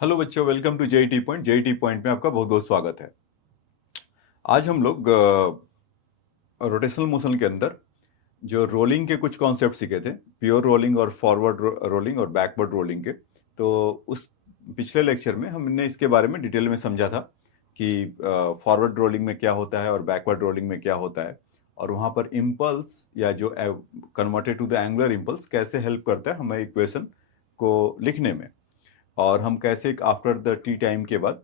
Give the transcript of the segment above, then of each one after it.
Hello बच्चों, welcome to JET point. JET point में आपका बहुत बहुत स्वागत है। आज हम लोग रोटेशनल मोशन के अंदर जो रोलिंग के कुछ कॉन्सेप्ट सीखे थे, प्योर रोलिंग और फॉरवर्ड रोलिंग और बैकवर्ड रोलिंग के। तो उस पिछले लेक्चर में हमने इसके बारे में डिटेल में समझा था कि फॉरवर्ड रोलिंग में क्या होता है और बैकवर्ड रोलिंग में क्या होता है, और वहाँ पर इम्पल्स या जो converted to the angular impulse कैसे हेल्प करता है हमें इक्वेशन को लिखने में, और हम कैसे आफ्टर द टी टाइम के बाद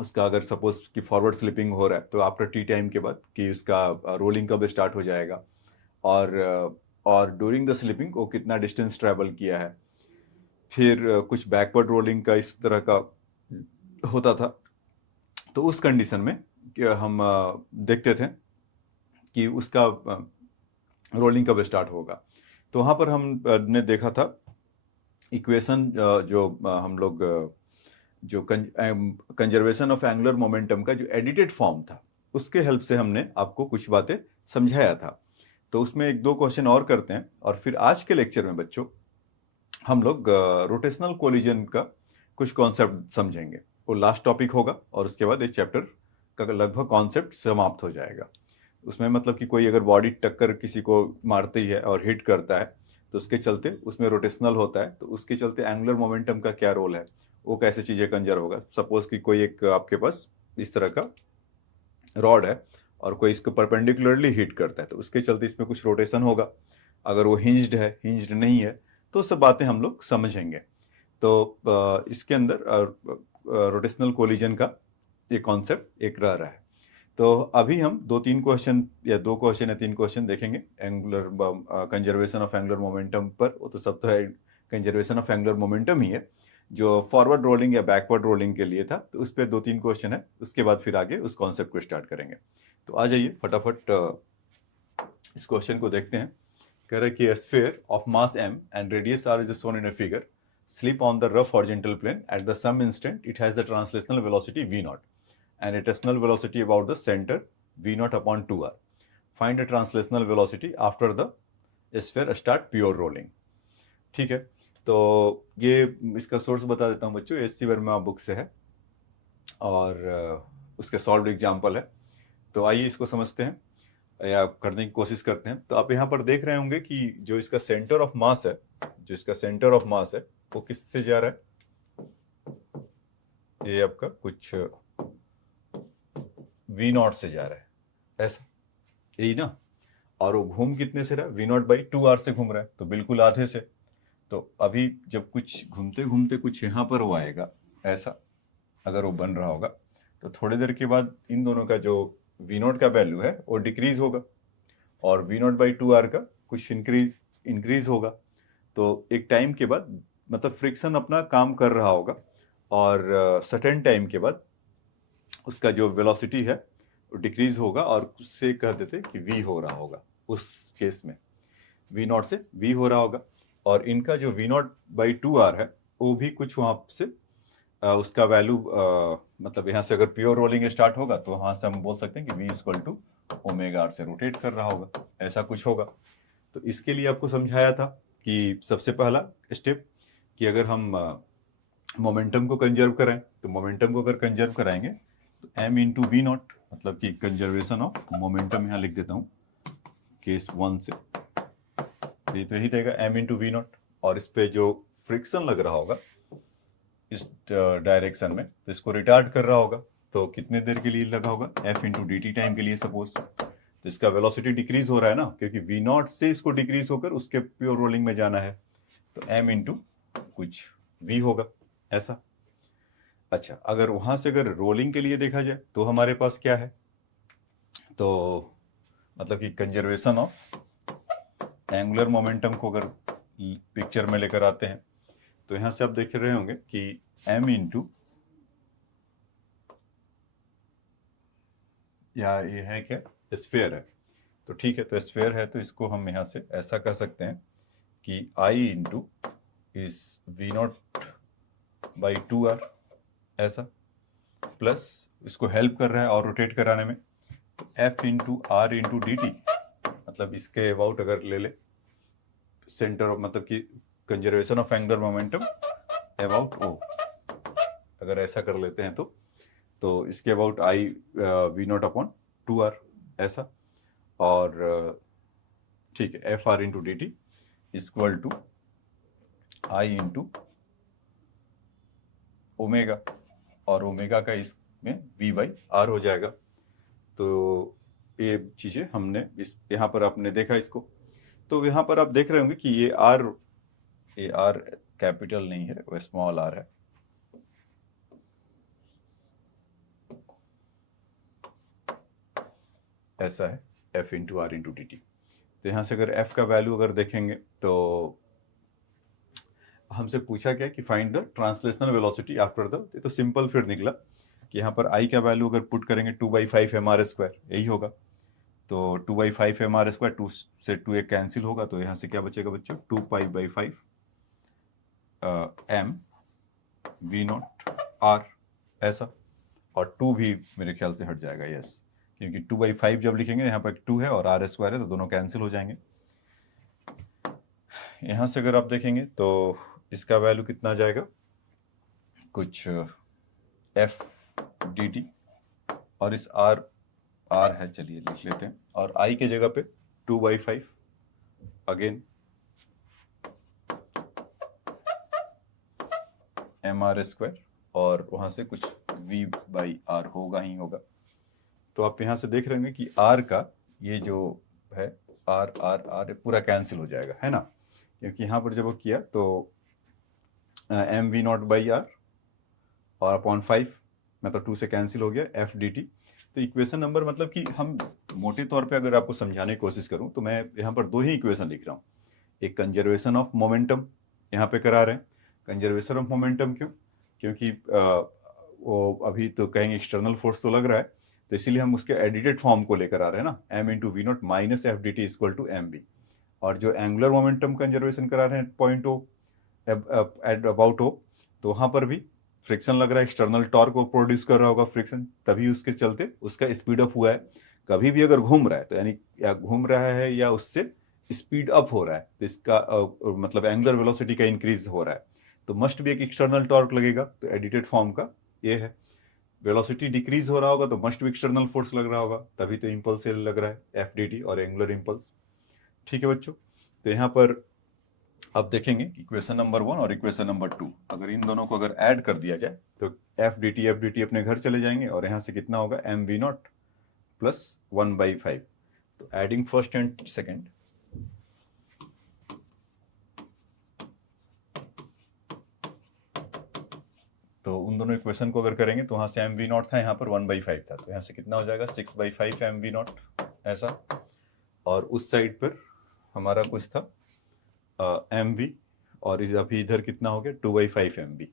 उसका, अगर सपोज कि फॉरवर्ड स्लिपिंग हो रहा है तो आफ्टर टी टाइम के बाद कि उसका रोलिंग कब स्टार्ट हो जाएगा, और ड्यूरिंग द स्लिपिंग वो कितना डिस्टेंस ट्रैवल किया है। फिर कुछ बैकवर्ड रोलिंग का इस तरह का होता था। तो उस कंडीशन में कि हम देखते थे कि उसका रोलिंग कब स्टार्ट होगा। तो वहाँ पर हम ने देखा था इक्वेशन जो हम लोग जो कंजर्वेशन ऑफ एंगुलर मोमेंटम का जो एडिटेड फॉर्म था, उसके हेल्प से हमने आपको कुछ बातें समझाया था। तो उसमें एक दो क्वेश्चन और करते हैं, और फिर आज के लेक्चर में बच्चों हम लोग रोटेशनल कोलिजन का कुछ कॉन्सेप्ट समझेंगे। वो लास्ट टॉपिक होगा और उसके बाद इस चैप्टर का लगभग कॉन्सेप्ट समाप्त हो जाएगा। उसमें मतलब कि कोई अगर बॉडी टक्कर किसी को मारती है और हिट करता है तो उसके चलते उसमें रोटेशनल होता है, तो उसके चलते एंगुलर मोमेंटम का क्या रोल है, वो कैसे चीजें कंजर्व होगा। सपोज कि कोई एक आपके पास इस तरह का रॉड है और कोई इसको परपेंडिकुलरली हिट करता है तो उसके चलते इसमें कुछ रोटेशन होगा। अगर वो हिंज्ड है, हिंज्ड नहीं है, तो सब बातें हम लोग समझेंगे। तो इसके अंदर रोटेशनल कोलिजन का ये कॉन्सेप्ट एक रह रहा है। तो अभी हम दो क्वेश्चन या तीन क्वेश्चन देखेंगे angular conservation of angular momentum पर। वो तो सब तो है, कंजर्वेशन ऑफ एंगुलर मोमेंटम ही है। जो फॉरवर्ड रोलिंग या बैकवर्ड रोलिंग के लिए था, तो उस पर दो तीन क्वेश्चन है, उसके बाद फिर आगे उस कॉन्सेप्ट को स्टार्ट करेंगे। तो आ जाइए फटाफट इस क्वेश्चन को देखते हैं। कह रहे कि sphere of mass m and radius r is shown in a figure slip on the rough horizontal plane at the some instant it has the translational velocity v naught and a rotational velocity about the center v naught upon 2r. Find the translational velocity after the sphere start pure rolling. ठीक है, तो ये इसका source बता देता हूँ बच्चों, S C Verma book से है और उसके सॉल्व एग्जाम्पल है। तो आइए इसको समझते हैं या करने की कोशिश करते हैं। तो आप यहाँ पर देख रहे होंगे कि जो इसका सेंटर ऑफ मास है, वो किससे जा रहा है, ये आपका कुछ वी नॉट से जा रहा है, ऐसा यही ना। और वो घूम कितने से रहा है, वी नॉट बाई 2r से घूम रहा है, तो बिल्कुल आधे से। तो अभी जब कुछ घूमते घूमते कुछ यहाँ पर वो आएगा, ऐसा अगर वो बन रहा होगा, तो थोड़ी देर के बाद इन दोनों का जो वी नॉट का वैल्यू है वो डिक्रीज होगा और वी नॉट बाई 2r का कुछ इंक्रीज होगा। तो एक टाइम के बाद मतलब फ्रिक्शन अपना काम कर रहा होगा, और सर्टेन टाइम के बाद उसका जो वेलोसिटी है वो डिक्रीज होगा, और उससे कह देते कि वी हो रहा होगा। उस केस में वी नॉट से वी हो रहा होगा, और इनका जो वी नॉट बाई 2r है वो भी कुछ वहां से उसका वैल्यू मतलब यहाँ से अगर प्योर रोलिंग स्टार्ट होगा तो वहां से हम बोल सकते हैं कि v equal to omega r से रोटेट कर रहा होगा, ऐसा कुछ होगा। तो इसके लिए आपको समझाया था कि सबसे पहला स्टेप कि अगर हम मोमेंटम को कंजर्व कराएं, तो मोमेंटम को अगर कंजर्व कराएंगे तो m इंटू वी नॉट, मतलब कि कंजर्वेशन ऑफ मोमेंटम यहाँ लिख देता हूँ केस 1 से, तो ये तो यही देगा m इंटू वी नॉट। और इस पे जो फ्रिक्शन लग रहा होगा इस डायरेक्शन में, तो इसको रिटार्ड कर रहा होगा। तो कितने देर के लिए लगा होगा, f into D T time के लिए सपोज। तो इसका वेलोसिटी डिक्रीज हो रहा है ना, क्योंकि वी नॉट से इसको डिक्रीज होकर उसके प्योर रोलिंग में जाना है, तो m इंटू कुछ v होगा, ऐसा। अच्छा, अगर वहां से अगर रोलिंग के लिए देखा जाए तो हमारे पास क्या है, तो मतलब कि कंजर्वेशन ऑफ एंगुलर मोमेंटम को अगर पिक्चर में लेकर आते हैं, तो यहां से आप देख रहे होंगे कि m इंटू, या ये है क्या, स्फीयर है। तो ठीक है, तो स्फीयर है तो इसको हम यहां से ऐसा कर सकते हैं कि I into is v not by 2r, ऐसा, प्लस इसको हेल्प कर रहा है और रोटेट कराने में, तो f into r into D T, मतलब इसके अबाउट अगर ले ले सेंटर ऑफ, मतलब कि conservation of angular momentum about O, अगर ऐसा कर लेते हैं तो इसके about I V naught upon 2r ऐसा, और ठीक है, F R into D T equal to I into omega, और ओमेगा का इसमें v बाई आर हो जाएगा। तो ये चीजें हमने इस यहाँ पर आपने देखा इसको, तो यहाँ पर आप देख रहे होंगे कि ये आर कैपिटल नहीं है, वो स्मॉल आर है। ऐसा है f into r into D t. तो यहाँ से अगर एफ का वैल्यू अगर देखेंगे तो हमसे पूछा गया कि find the translational velocity after the, ये तो सिंपल फिर निकला कि यहाँ पर आई का वैल्यू अगर पुट करेंगे 2/5 mr², यही होगा। तो 2/5 mr², 2 से 2 एक कैंसिल होगा, तो यहाँ से क्या बचेगा बच्चों, 2π/5 m v नॉट r ऐसा, और 2 भी मेरे ख्याल से हट जाएगा, यस, क्योंकि 2/5 जब लिखेंगे यहाँ पर 2 है और r² है, तो दोनों कैंसिल हो जाएंगे। यहाँ से अगर आप देखेंगे तो इसका वैल्यू कितना आ जाएगा, कुछ एफ डी टी, और इस आर है, चलिए लिख लेते हैं, और आई के जगह पे 2/5 अगेन mr², और वहां से कुछ v बाई आर होगा ही होगा। तो आप यहाँ से देख रहे होंगे कि r का ये जो है r पूरा कैंसिल हो जाएगा, है ना, क्योंकि यहाँ पर जब वो किया तो M we not by r और अपॉन 5, मतलब 2 से कैंसिल हो गया, एफ डी टी। तो इक्वेशन नंबर, मतलब कि हम मोटे तौर पे अगर आपको समझाने की कोशिश करूं तो मैं यहाँ पर 2 ही इक्वेशन लिख रहा हूँ। एक कंजर्वेशन ऑफ मोमेंटम यहाँ पे करा रहे हैं। कंजर्वेशन ऑफ मोमेंटम क्यों, क्योंकि वो अभी तो कहेंगे एक्सटर्नल फोर्स तो लग रहा है, तो इसीलिए हम उसके एडिटेड फॉर्म को लेकर आ रहे हैं ना, m into we not minus f d T equal to m b. और जो एंगुलर मोमेंटम कंजर्वेशन करा रहे हैं पॉइंट ओ एट अबाउट ओ, तो वहाँ पर भी फ्रिक्शन लग रहा है, एक्सटर्नल टॉर्क को प्रोड्यूस कर रहा होगा फ्रिक्शन, तभी उसके चलते उसका स्पीड अप हुआ है। कभी भी अगर घूम रहा है तो यानी या घूम रहा है या उससे स्पीड अप हो रहा है, तो इसका मतलब एंगुलर वेलोसिटी का इंक्रीज हो रहा है, तो मस्ट भी एक एक्सटर्नल टॉर्क लगेगा। तो एडिटेड फॉर्म का ये है, वेलोसिटी डिक्रीज हो रहा होगा तो मस्ट भी एक्सटर्नल फोर्स लग रहा होगा, तभी तो इम्पल्स लग रहा है, एफ डी टी और एंगुलर इम्पल्स। ठीक है बच्चों, तो यहाँ पर अब देखेंगे इक्वेशन नंबर 1 और इक्वेशन नंबर 2, अगर इन दोनों को अगर ऐड कर दिया जाए तो एफ डी टी अपने घर चले जाएंगे, और यहाँ से कितना होगा, एम वी नॉट प्लस 1/5। तो एडिंग फर्स्ट एंड सेकेंड, तो उन दोनों इक्वेशन को अगर करेंगे तो वहाँ से एम वी नॉट था, यहाँ पर 1/5 था, तो यहाँ से कितना हो जाएगा, 6/5 एम वी नॉट ऐसा, और उस साइड पर हमारा कुछ था एम वी, और इस अभी इधर कितना हो गया, 2/5 एम वी।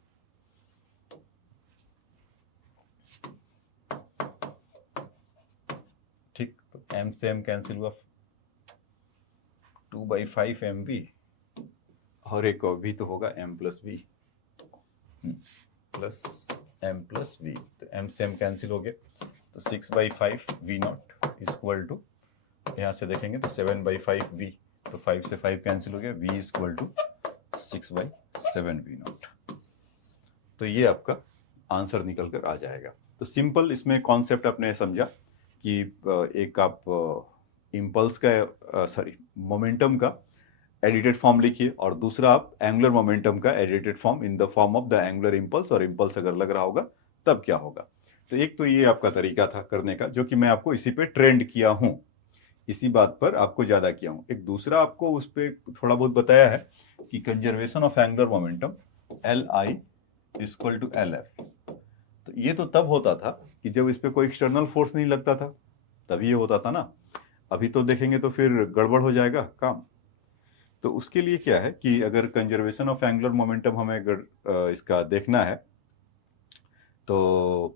ठीक, तो एम से एम कैंसिल हुआ, 2/5 एम वी, और एक भी तो होगा m plus v plus m plus v, तो एम से एम कैंसिल हो गया, तो 6/5 वी नॉट इक्वल टू, यहाँ से देखेंगे तो 7/5 वी, तो 5 से 5 कैंसिल हो गया, v equal to 6/7 v not. तो ये आपका आंसर निकल कर आ जाएगा। तो सिंपल इसमें कॉन्सेप्ट आपने समझा कि एक आप इम्पल्स का मोमेंटम का एडिटेड फॉर्म लिखिए, और दूसरा आप एंगुलर मोमेंटम का edited form in the form of the angular impulse, और इम्पल्स अगर लग रहा होगा तब क्या होगा। तो एक तो ये आपका तरीका था करने का, जो कि मैं आपको इसी पे ट्रेंड किया हूं, इसी बात पर आपको ज्यादा किया हूं। एक दूसरा आपको उस पर थोड़ा बहुत बताया है कि conservation of angular momentum l i equal to l f. तो ये तो तब होता था कि जब इस पे कोई एक्सटर्नल फोर्स नहीं लगता था, तभी ये होता था ना। अभी तो देखेंगे तो फिर गड़बड़ हो जाएगा काम। तो उसके लिए क्या है कि अगर कंजर्वेशन ऑफ एंगुलर मोमेंटम हमें अगर इसका देखना है तो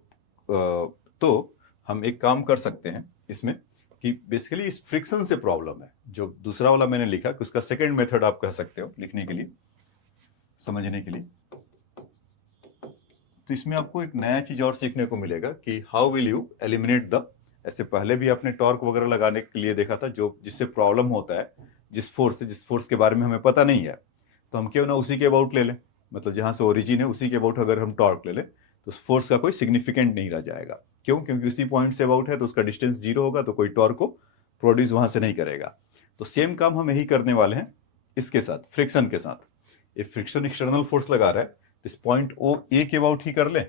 हम एक काम कर सकते हैं इसमें कि बेसिकली इस फ्रिक्शन से प्रॉब्लम है, जो दूसरा वाला मैंने लिखा कि उसका सेकंड मेथड आप कह सकते हो लिखने के लिए, समझने के लिए। तो इसमें आपको एक नया चीज और सीखने को मिलेगा कि how will you eliminate the, ऐसे पहले भी आपने टॉर्क वगैरह लगाने के लिए देखा था, जो जिससे प्रॉब्लम होता है, जिस फोर्स के बारे में हमें पता नहीं है, तो हम क्यों ना उसी के अबाउट ले लें, मतलब जहां से ओरिजिन है उसी के अबाउट अगर हम टॉर्क ले लें तो उस फोर्स का कोई सिग्निफिकेंट नहीं रह जाएगा। क्यों? क्योंकि उसी पॉइंट से अबाउट है तो उसका डिस्टेंस 0 होगा, तो कोई टॉर्क को प्रोड्यूस वहां से नहीं करेगा। तो सेम काम हम यही करने वाले हैं इसके साथ, फ्रिक्शन के साथ। ये फ्रिक्शन एक्सटर्नल फोर्स लगा रहा है, तो इस पॉइंट ओ ए के अबाउट ही कर ले,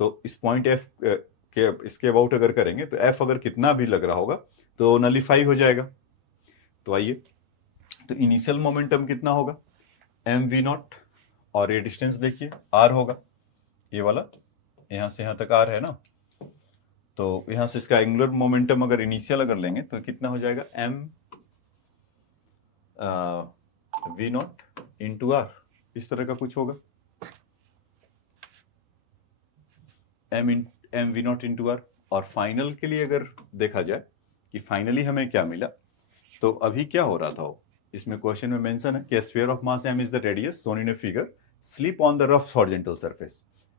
तो इस पॉइंट एफ के इसके अबाउट अगर करेंगे तो एफ अगर कितना भी लग रहा होगा तो नलीफाई हो जाएगा। तो आइए, तो इनिशियल मोमेंटम कितना होगा, एम वी नॉट, और ये डिस्टेंस देखिए आर होगा, ये वाला यहां से यहां तक आर है ना, तो यहां से इसका एंगुलर मोमेंटम अगर इनिशियल अगर लेंगे तो कितना हो जाएगा, m we not into r, इस तरह का कुछ होगा, m we not into r. और फाइनल के लिए अगर देखा जाए कि फाइनली हमें क्या मिला, तो अभी क्या हो रहा था वो, इसमें क्वेश्चन में मेंशन है कि sphere of mass m is the radius shown in a figure slip on the rough horizontal surface.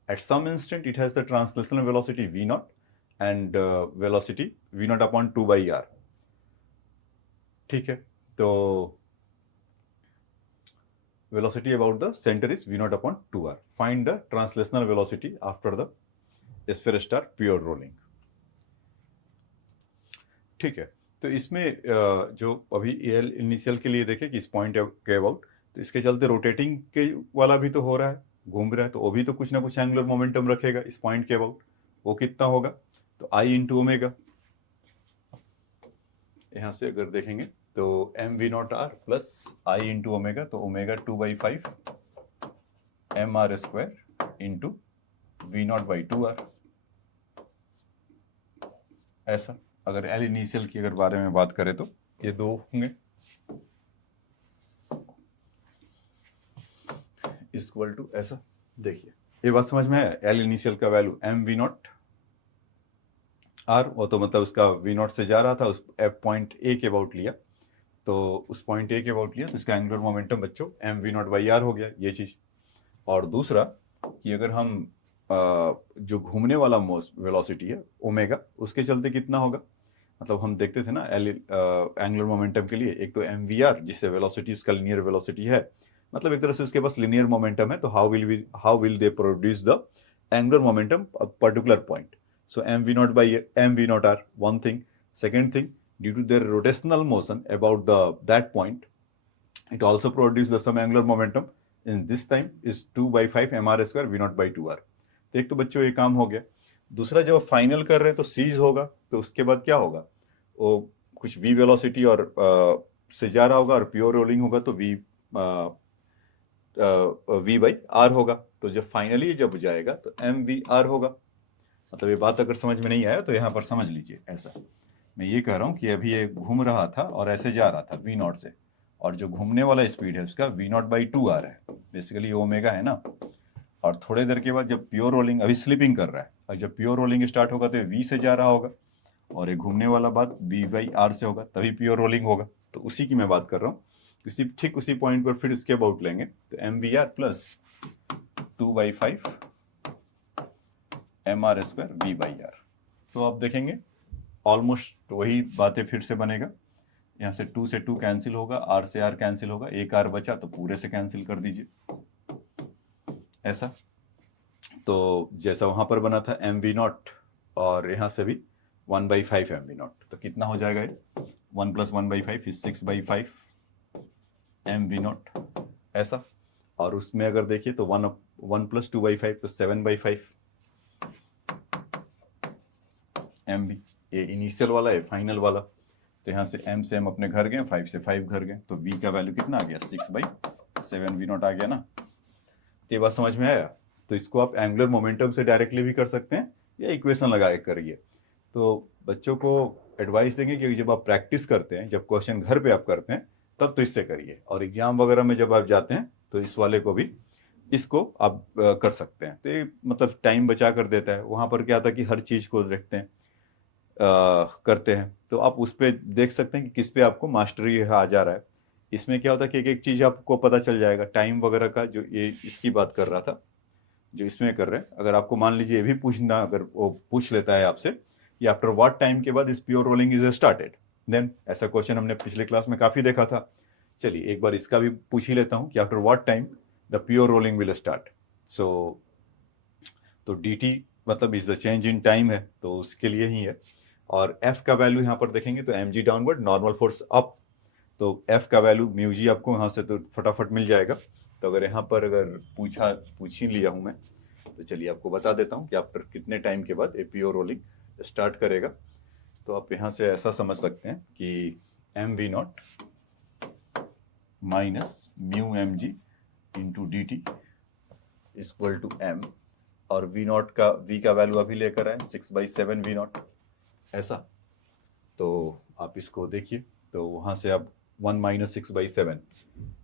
At some instant it has the translational velocity v naught and velocity v naught upon 2 by r. ठीक है, तो velocity about the center is v naught upon 2r. Find the translational velocity after the sphere star pure rolling. ठीक है, तो इसमें जो अभी L initial के लिए देखें कि इस पॉइंट के अबाउट, तो इसके चलते रोटेटिंग के वाला भी तो हो रहा है, घूम रहा है, तो वो भी तो कुछ ना कुछ एंगुलर मोमेंटम रखेगा इस पॉइंट के अबाउट। वो कितना होगा, तो आई इंटू ओमेगा, यहां से अगर देखेंगे तो M we not are plus I into omega, तो omega 2/5 M R square into we not by 2r। ऐसा अगर एल इनिशियल की अगर बारे में बात करें तो ये दो होंगे, इक्वल टू ऐसा। देखिए ये बात समझ में है, एल इनिशियल का value m we not r, वो तो मतलब उसका वी नॉट से जा रहा था, उस एफ पॉइंट ए के अबाउट लिया, तो उस पॉइंट ए के अबाउट लिया, तो इसका एंगुलर मोमेंटम बच्चों m we not by r हो गया ये चीज। और दूसरा कि अगर हम जो घूमने वाला वेलोसिटी है ओमेगा, उसके चलते कितना होगा, मतलब हम देखते थे ना एल एंगुलर मोमेंटम के लिए, एक तो एम वी आर जिससे वेलोसिटी उसका लिनियर वेलोसिटी है, मतलब एक तरह से उसके पास लिनियर मोमेंटम है, तो how will they produce the angular momentum particular point. So mv naught by mv naught r, one thing. Second thing, due to their rotational motion about that point, it also produces the some angular momentum. In this time is 2/5 mr square v naught by 2r. तो एक तो बच्चों ये काम हो गया। दूसरा जब फाइनल कर रहे हैं तो सीज होगा, तो उसके बाद क्या होगा, वो कुछ v वेलोसिटी और से जा रहा होगा, और प्योर रोलिंग होगा तो v बाई r होगा। तो जब फाइनली जब जाएगा तो एम वी आर होगा। मतलब ये बात अगर समझ में नहीं आया तो यहाँ पर समझ लीजिए। ऐसा मैं ये कह रहा हूँ कि अभी ये घूम रहा था और ऐसे जा रहा था वी नॉट से, और जो घूमने वाला स्पीड है उसका वी नॉट बाई 2r है, बेसिकली ओमेगा है ना। और थोड़े देर के बाद जब प्योर रोलिंग अभी स्लिपिंग कर रहा है, और जब प्योर रोलिंग स्टार्ट होगा तो वी से जा रहा होगा, और ये घूमने वाला बात वी बाई आर से होगा, तभी प्योर रोलिंग होगा। तो उसी की मैं बात कर रहा हूँ। ठीक उसी पॉइंट पर फिर इसके अबाउट लेंगे, तो M v r plus 2/5 M R square v by r. तो आप देखेंगे ऑलमोस्ट वही बातें फिर से बनेगा। यहाँ से 2 से 2 कैंसिल होगा, आर से आर कैंसिल होगा, एक आर बचा तो पूरे से कैंसिल कर दीजिए। ऐसा तो जैसा वहां पर बना था एम वी नॉट, और यहाँ से भी 1/5 एम वी नॉट, तो कितना हो जाएगा ये 1 + 1/5 इज 6/5 एम वी नॉट। ऐसा, और उसमें अगर देखिए तो 1 + 2/5 तो 7/5 एम बी। ये इनिशियल वाला है, फाइनल वाला। तो यहाँ से एम से हम अपने घर गए, 5 से 5 घर गए, तो वी का वैल्यू कितना आ गया 6/7 वी नॉट आ गया ना। तो ये बात समझ में आया। तो इसको आप एंगुलर मोमेंटम से डायरेक्टली भी कर सकते हैं या इक्वेशन लगा के करिए। तो बच्चों को एडवाइस देंगे कि जब आप प्रैक्टिस करते हैं, जब क्वेश्चन घर पे आप करते हैं, तब तो इससे करिए, और एग्जाम वगैरह में जब आप जाते हैं तो इस वाले को भी, इसको आप कर सकते हैं। तो ये मतलब टाइम बचा कर देता है। वहां पर क्या था कि हर चीज को देखते हैं, करते हैं, तो आप उस पर देख सकते हैं कि किस पे आपको मास्टरी आ जा रहा है। इसमें क्या होता है कि एक एक चीज आपको पता चल जाएगा, टाइम वगैरह का। जो ये इसकी बात कर रहा था, जो इसमें कर रहे हैं, अगर आपको मान लीजिए ये भी पूछना, अगर वो पूछ लेता है आपसे कि आफ्टर व्हाट टाइम के बाद इस pure rolling is started, then ऐसा क्वेश्चन हमने पिछले क्लास में काफी देखा था। चलिए एक बार इसका भी पूछ ही लेता हूँ कि after what time the pure rolling will start. So तो डी टी मतलब is the change in time है, तो उसके लिए ही है। और एफ का वैल्यू यहाँ पर देखेंगे तो m g downward, normal force up, तो एफ का वैल्यू म्यू जी आपको यहाँ से तो फटाफट मिल जाएगा। तो अगर यहाँ पर अगर पूछ ही लिया हूँ मैं, तो चलिए आपको बता देता हूँ कि आफ्टर कितने टाइम के बाद एपीओ रोलिंग स्टार्ट करेगा। तो आप यहाँ से ऐसा समझ सकते हैं कि m we not minus mu m g into D T equal to m, और वी नॉट का वी का वैल्यू अभी लेकर आए 6/7 वी नॉट, ऐसा। तो आप इसको देखिए, तो वहाँ से आप 1 माइनस 6/7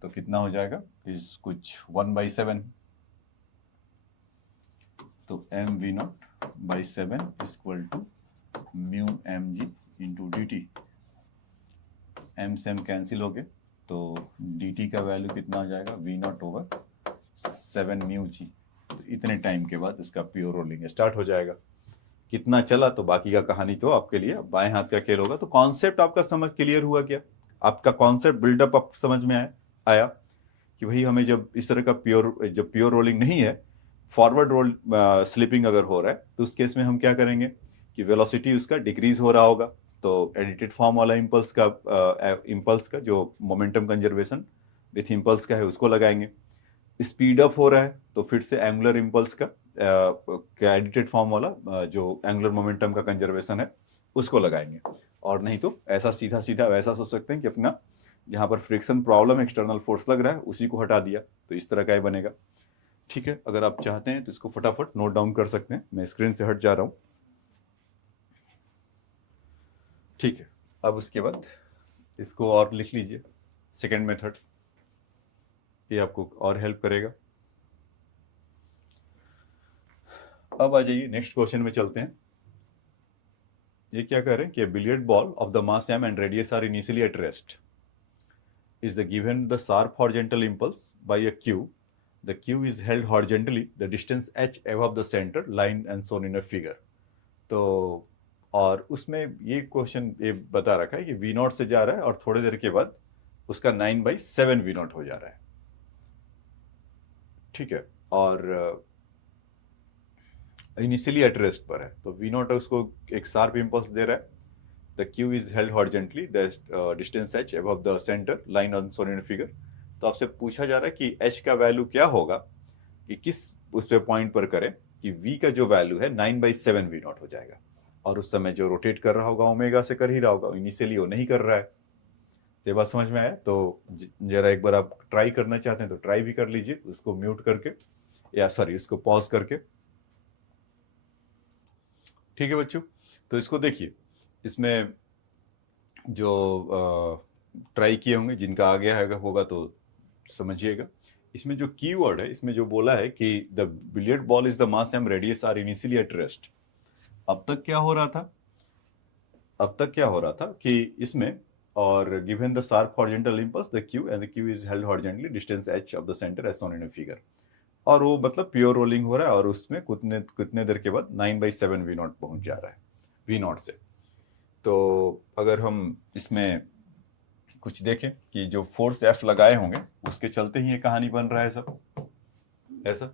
तो कितना हो जाएगा, इस कुछ 1/7, तो M we not by 7 equal to mu m g into D t, m से एम कैंसिल हो गए, तो डी टी का वैल्यू कितना आ जाएगा, we not over 7 mu G. तो इतने टाइम के बाद इसका प्योर रोलिंग स्टार्ट हो जाएगा। कितना चला तो बाकी का कहानी तो आपके लिए बाएं हाथ का खेल होगा। तो कॉन्सेप्ट आपका समझ क्लियर हुआ क्या, आपका कॉन्सेप्ट बिल्डअप आप समझ में आया कि भाई हमें जब इस तरह का प्योर रोलिंग नहीं है, फॉरवर्ड रोल स्लिपिंग अगर हो रहा है, तो उस केस में हम क्या करेंगे कि वेलोसिटी उसका डिक्रीज हो रहा होगा, तो एडिटेड फॉर्म वाला इम्पल्स का जो मोमेंटम कंजर्वेशन विथ इम्पल्स का है उसको लगाएंगे। स्पीड अप हो रहा है तो फिर से एंगुलर इम्पल्स का एडिटेड फॉर्म वाला जो एंगुलर मोमेंटम का कंजर्वेशन है उसको लगाएंगे। और नहीं तो ऐसा सीधा सीधा वैसा सोच सकते हैं कि अपना जहां पर फ्रिक्शन प्रॉब्लम एक्सटर्नल फोर्स लग रहा है उसी को हटा दिया, तो इस तरह का ही बनेगा। ठीक है, अगर आप चाहते हैं तो इसको फटाफट नोट डाउन कर सकते हैं, मैं स्क्रीन से हट जा रहा हूं। ठीक है, अब उसके बाद इसको और लिख लीजिए, सेकेंड मेथड, ये आपको और हेल्प करेगा। अब आ जाइए नेक्स्ट क्वेश्चन में चलते हैं। ये क्या कह रहे हैं कि billiard ball of the mass m and radius are initially at rest is the given the sharp horizontal impulse by a q, the q is held horizontally the distance h above the center line and shown in a figure। तो और उसमें ये question ये बता रखा है कि v not से जा रहा है और थोड़ी देर के बाद उसका 9/7 v नॉट हो जा रहा है। ठीक है, और इनिशियली एट रेस्ट पर है, तो वी नॉट उसको एक शार्प इंपल्स दे रहा है, the cue is held horizontally the distance H above the centre line on shown in figure. तो आपसे पूछा जा रहा है कि एच का वैल्यू क्या होगा, कि किस उस पे पॉइंट पर करें कि वी का जो वैल्यू है 9/7 वी नॉट हो जाएगा, और उस समय जो रोटेट कर रहा होगा ओमेगा से कर ही रहा होगा, इनिशियली वो नहीं कर रहा है। ये बात समझ में आया? तो जरा एक बार आप ट्राई करना चाहते हैं तो ट्राई भी कर लीजिए, उसको म्यूट करके या सॉरी उसको पॉज करके। ठीक है बच्चों, तो इसको देखिए, इसमें जो ट्राई किए होंगे जिनका आ गया है होगा तो समझिएगा। इसमें जो कीवर्ड है, इसमें जो बोला है कि the billiard ball is the mass m radius r initially at rest. अब तक क्या हो रहा था कि इसमें और given the sharp horizontal impulse the cue and the cue is held horizontally distance h of the centre as shown in a figure, और वो मतलब प्योर रोलिंग हो रहा है और उसमें कितने देर के बाद 9/7 वी नॉट पहुंच जा रहा है वी नॉट से। तो अगर हम इसमें कुछ देखें कि जो फोर्स एफ लगाए होंगे उसके चलते ही ये कहानी बन रहा है सब ऐसा।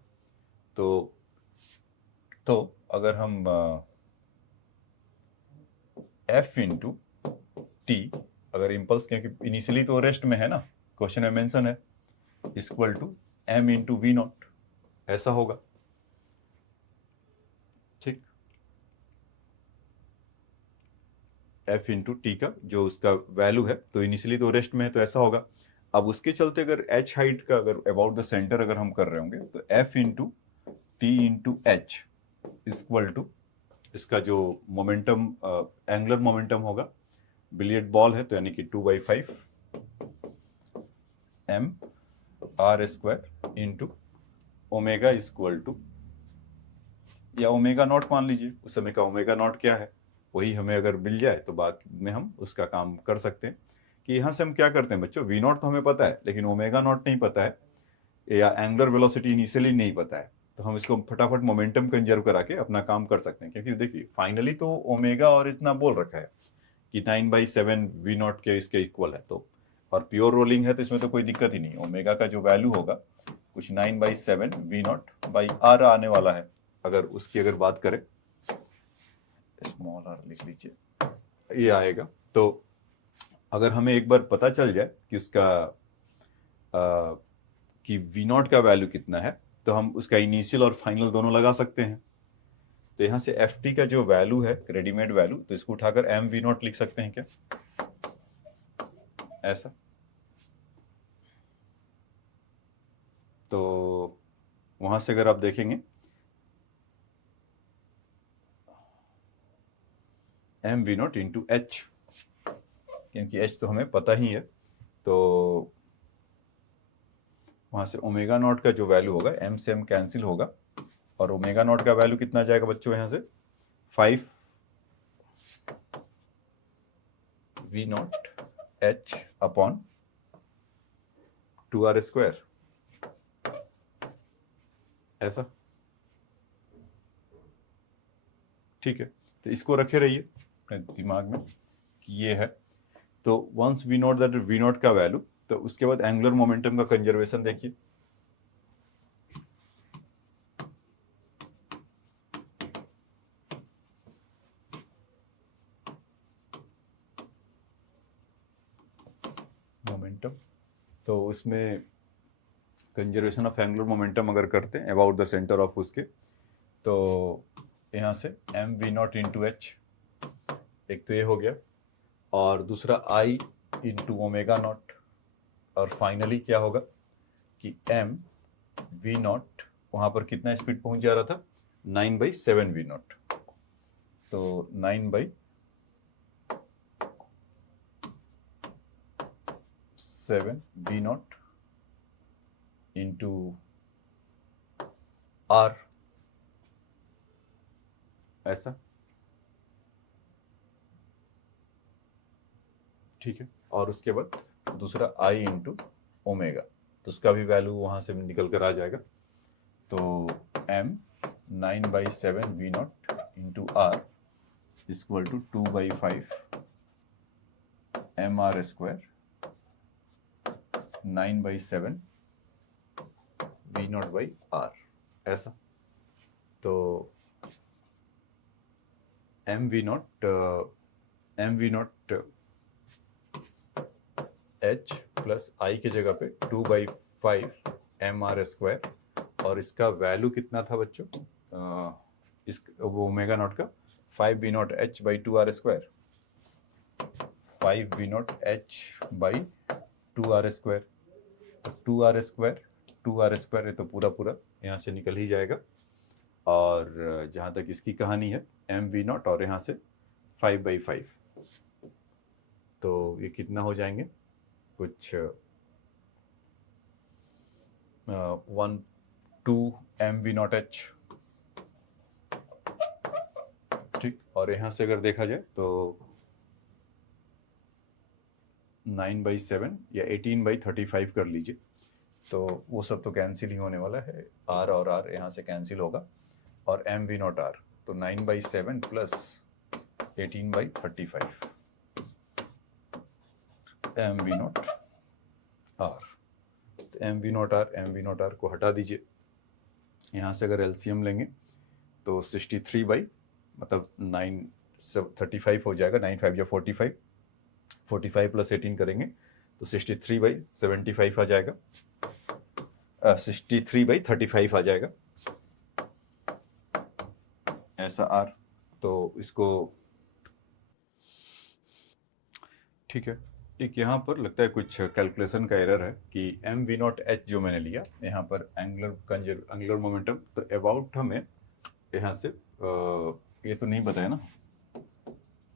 तो अगर हम एफ इंटू टी, अगर इम्पल्स, क्योंकि इनिशियली तो रेस्ट में है ना, क्वेश्चन में मेंशन है, equal to m into we naught, ऐसा होगा। ठीक, एफ इंटू टी का जो उसका वैल्यू है, तो इनिशियली तो रेस्ट में है तो ऐसा होगा। अब उसके चलते अगर एच हाइट का अगर अबाउट द सेंटर अगर हम कर रहे होंगे तो f into t into h equal to इसका जो मोमेंटम एंगुलर मोमेंटम होगा, बिलियर्ड बॉल है तो यानी कि 2/5 M R square into omega equal to, या ओमेगा नॉट मान लीजिए, उस समय का ओमेगा नॉट क्या है वही हमें अगर मिल जाए तो बाद में हम उसका काम कर सकते हैं। कि यहाँ से हम क्या करते हैं बच्चों, वी नॉट तो हमें पता है लेकिन ओमेगा नॉट नहीं पता है, या एंगुलर वेलोसिटी इनिशियली नहीं पता है, तो हम इसको फटाफट मोमेंटम कंजर्व करा के अपना काम कर सकते हैं। क्योंकि देखिए फाइनली तो ओमेगा और इतना बोल रखा है कि 9/7 वी नॉट के इसके इक्वल है, तो और प्योर रोलिंग है तो इसमें तो कोई दिक्कत ही नहीं, ओमेगा का जो वैल्यू होगा कुछ 9/7 वी नॉट बाई आर आने वाला है। अगर उसकी अगर बात करें, स्मॉल आर लिख लीजिए, ये आएगा। तो अगर हमें एक बार पता चल जाए कि उसका कि वी नॉट का वैल्यू कितना है, तो हम उसका इनिशियल और फाइनल दोनों लगा सकते हैं। तो यहां से एफ टी का जो वैल्यू है, रेडीमेड वैल्यू, तो इसको उठाकर एम वी नॉट लिख सकते हैं क्या, ऐसा। तो वहां से अगर आप देखेंगे m we not into h, क्योंकि एच तो हमें पता ही है, तो वहां से ओमेगा नॉट का जो वैल्यू होगा, एम से एम कैंसिल होगा, और ओमेगा नॉट का वैल्यू कितना जाएगा बच्चों यहां से, 5 v naught h upon 2r square, ऐसा। ठीक है, तो इसको रखे रहिए अपने दिमाग में कि ये है। तो once we note that v naught का वैल्यू, तो उसके बाद एंगुलर मोमेंटम का कंजर्वेशन देखिए। मोमेंटम, तो उसमें कंजर्वेशन ऑफ एंगुलर मोमेंटम अगर करते हैं अबाउट द सेंटर ऑफ उसके, तो यहाँ से m we not into h, एक तो ये हो गया, और दूसरा आई इंटू ओमेगा नॉट, और फाइनली क्या होगा कि एम वी नॉट, वहां पर कितना स्पीड पहुंच जा रहा था, 9/7 वी नॉट, तो 9/7 वी नॉट इंटू आर, ऐसा। ठीक है, और उसके बाद दूसरा आई इंटू ओमेगा, तो उसका भी वैल्यू वहां से निकल कर आ जाएगा। तो M 9/7 V not into R equal to 2/5 M R square, 9/7 V not by R, ऐसा। तो M we naught H plus I की जगह पे 2/5 एम आर स्क्वायर, और इसका वैल्यू कितना था बच्चों, इस वो ओमेगा नॉट का 5 v naught h by 2r square, 5 v naught h by 2r square, 2r square 2r square, ये तो पूरा पूरा यहाँ से निकल ही जाएगा। और जहाँ तक इसकी कहानी है, एम वी नॉट और यहाँ से 5/5, तो ये कितना हो जाएंगे कुछ 1 2 एम वी नॉट एच। ठीक, और यहाँ से अगर देखा जाए तो 9/7 या 18/35 कर लीजिए, तो वो सब तो कैंसिल ही होने वाला है, आर और आर यहाँ से कैंसिल होगा, और एम वी नॉट आर, तो 9/7 plus 18/35 m we not r. तो एम वी नॉट आर को हटा दीजिए, यहाँ से अगर एलसीएम लेंगे तो 63 मतलब 9/35 हो जाएगा, 9 5 या 45, 45 प्लस 18 करेंगे तो 63/75 आ जाएगा, 63/35 आ जाएगा, ऐसा आर। तो इसको ठीक है, एक यहाँ पर लगता है कुछ कैलकुलेशन का एरर है कि एम वी नॉट एच जो मैंने लिया यहाँ पर एंगुलर मोमेंटम, तो अबाउट हमें यहाँ से ये तो नहीं बताया ना,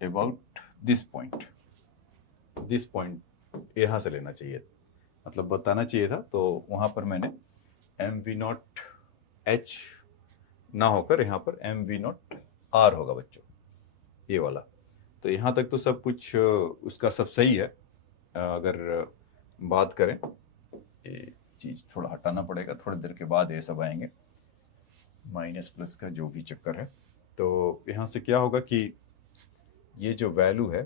अबाउट दिस पॉइंट यहाँ से लेना चाहिए, मतलब बताना चाहिए था, तो वहाँ पर मैंने एम वी नॉट एच ना होकर यहाँ पर एम वी नॉट आर होगा बच्चों, ये वाला। तो यहाँ तक तो सब कुछ उसका सब सही है। अगर बात करें, ये चीज़ थोड़ा हटाना पड़ेगा, थोड़ी देर के बाद ये सब आएंगे, माइनस प्लस का जो भी चक्कर है। तो यहाँ से क्या होगा कि ये जो वैल्यू है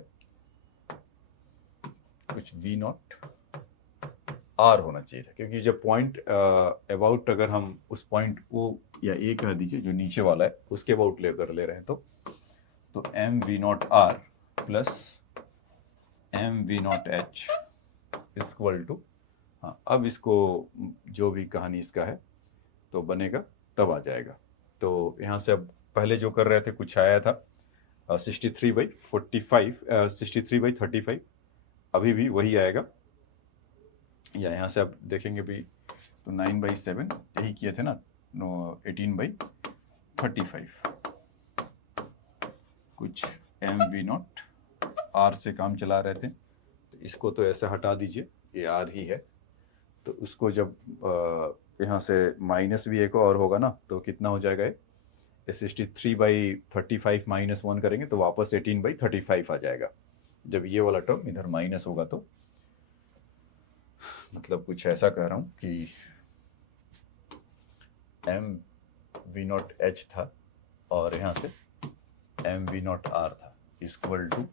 कुछ वी नॉट आर होना चाहिए था, क्योंकि जब पॉइंट अबाउट अगर हम उस पॉइंट को या ए कह दीजिए जो नीचे वाला है उसके अबाउट लेकर ले रहे हैं तो M we not are plus m we naught h equal to, हाँ अब इसको जो भी कहानी इसका है तो बनेगा तब आ जाएगा। तो यहाँ से अब पहले जो कर रहे थे कुछ आया था 63/45, 63/35, अभी भी वही आएगा। या यहाँ से आप देखेंगे भी तो 9/7 यही किए थे ना, 18/35, कुछ एम वी नॉट आर से काम चला रहे थे, तो इसको तो ऐसे हटा दीजिए, ये आर ही है। तो उसको जब यहाँ से माइनस भी एक और होगा ना तो कितना हो जाएगा, ये 63/35 -1 करेंगे तो वापस 18/35 आ जाएगा। जब ये वाला टर्म इधर माइनस होगा तो मतलब कुछ ऐसा कह रहा हूँ कि एम वी नॉट एच था और यहाँ से एम वी नॉट आर था equal to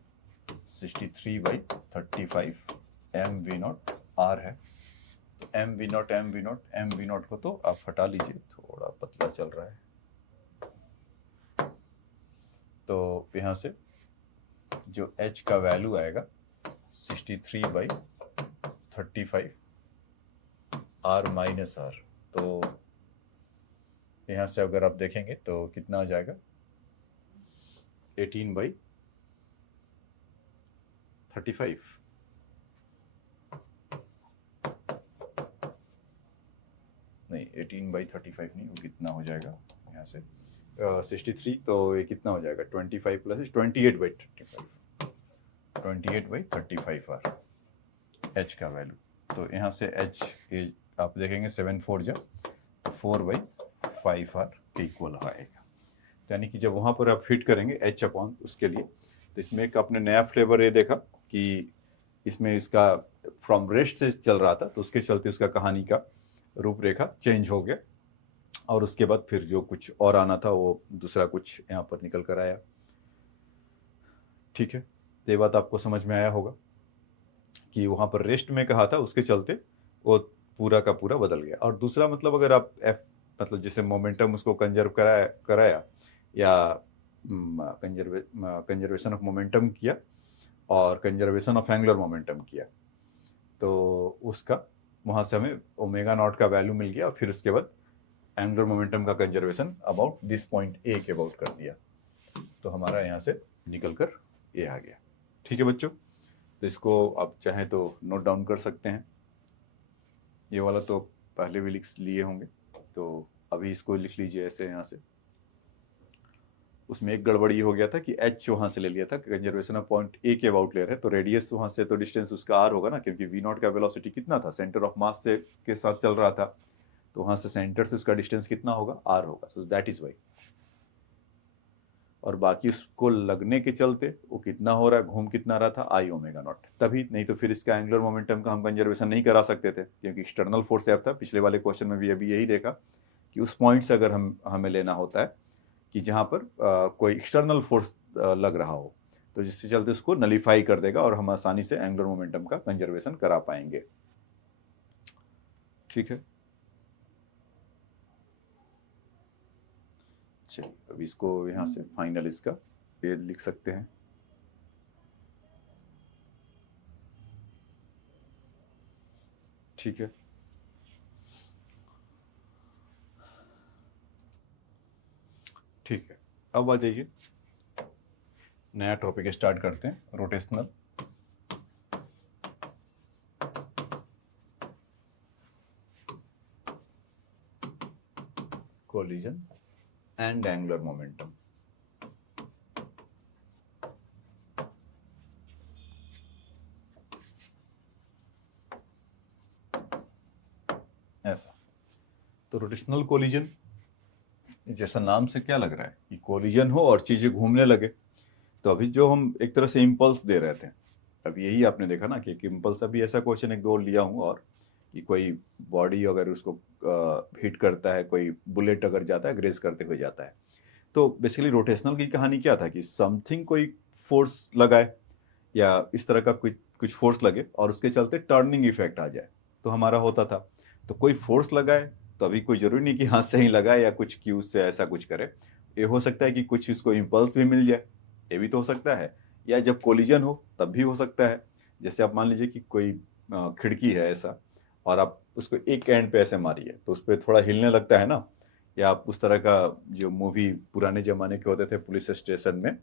63/35 m we not r है। तो एम वी नॉट को तो आप हटा लीजिए, थोड़ा पतला चल रहा है। तो यहाँ से जो h का वैल्यू आएगा 63/35 r माइनस आर, तो यहाँ से अगर आप देखेंगे तो कितना आ जाएगा 18/35, नहीं 18/35 नहीं, वो कितना हो जाएगा यहाँ से 63, तो ये कितना हो जाएगा 25 प्लस 28/35 आर h का वैल्यू। तो यहाँ से h ये आप देखेंगे 7 4 जा 4/5 आर के इक्वल आएगा। यानी कि जब वहाँ पर आप फिट करेंगे h अपॉन उसके लिए, तो इसमें एक आपने नया फ्लेवर ये देखा कि इसमें इसका फ्रॉम रेस्ट से चल रहा था, तो उसके चलते उसका कहानी का रूपरेखा चेंज हो गया और उसके बाद फिर जो कुछ और आना था वो दूसरा कुछ यहाँ पर निकल कर आया। ठीक है, तो ये बात आपको समझ में आया होगा कि वहाँ पर रेस्ट में कहा था उसके चलते वो पूरा का पूरा बदल गया। और दूसरा मतलब अगर आप एफ मतलब जैसे मोमेंटम उसको कंजर्व कराया या कंजर्वेशन ऑफ मोमेंटम किया और कंजर्वेशन ऑफ एंगुलर मोमेंटम किया, तो उसका वहाँ से हमें ओमेगा नॉट का वैल्यू मिल गया और फिर उसके बाद एंगुलर मोमेंटम का conservation about this point A के अबाउट कर दिया, तो हमारा यहाँ से निकल कर ये आ गया। ठीक है बच्चों, तो इसको आप चाहें तो नोट डाउन कर सकते हैं। ये वाला तो पहले भी लिख लिए होंगे, तो अभी इसको लिख लीजिए ऐसे यहाँ से। उसमें एक गड़बड़ी हो गया था कि h वहाँ से ले लिया था, कंजर्वेशन ऑफ पॉइंट ए के अबाउट ले रहे हैं, तो रेडियस वहाँ से तो डिस्टेंस उसका r होगा ना, क्योंकि v नॉट का वेलोसिटी कितना था, सेंटर ऑफ मास से के साथ चल रहा था, तो वहाँ से सेंटर से उसका डिस्टेंस कितना होगा, r होगा, सो दैट इज वाई। और बाकी उसको लगने के चलते वो कितना हो रहा है, घूम कितना रहा था, आई ओमेगा नॉट, तभी नहीं तो फिर इसका एंगुलर मोमेंटम का हम कंजर्वेशन नहीं करा सकते थे, क्योंकि एक्सटर्नल फोर्स एफ था। पिछले वाले क्वेश्चन में भी अभी यही देखा कि उस पॉइंट से अगर हमें लेना होता है कि जहाँ पर कोई एक्सटर्नल फोर्स लग रहा हो, तो जिससे चलते उसको नलीफाई कर देगा और हम आसानी से एंगुलर मोमेंटम का कंजर्वेशन करा पाएंगे। ठीक है, चलिए अब इसको यहाँ से फाइनल इसका पेज लिख सकते हैं। ठीक है, ठीक है, अब आ जाइए नया टॉपिक स्टार्ट करते हैं, rotational collision and angular momentum. ऐसा तो रोटेशनल कोलिजन जैसा नाम से क्या लग रहा है कि कोलिजन हो और चीजें घूमने लगे। तो अभी जो हम एक तरह से इम्पल्स दे रहे थे, अभी यही आपने देखा ना कि एक इम्पल्स, अभी ऐसा क्वेश्चन एक दो लिया हूँ और कि कोई बॉडी अगर उसको हिट करता है, कोई बुलेट अगर जाता है ग्रेज करते हुए जाता है, तो बेसिकली रोटेशनल की कहानी क्या था कि समथिंग कोई फोर्स लगाए या इस तरह का कुछ फोर्स लगे और उसके चलते टर्निंग इफेक्ट आ जाए। तो हमारा होता था। तो कोई फोर्स लगाए तो अभी कोई जरूरी नहीं कि हाथ से ही लगाए या कुछ कि उससे ऐसा कुछ करे। ये हो सकता है कि कुछ उसको इम्पल्स भी मिल जाए, ये भी तो हो सकता है। या जब कोलिजन हो तब भी हो सकता है। जैसे आप मान लीजिए कि कोई खिड़की है ऐसा, और आप उसको एक एंड पे ऐसे मारिए तो उस पर थोड़ा हिलने लगता है ना। या आप उस तरह का जो मूवी पुराने जमाने के होते थे, पुलिस स्टेशन में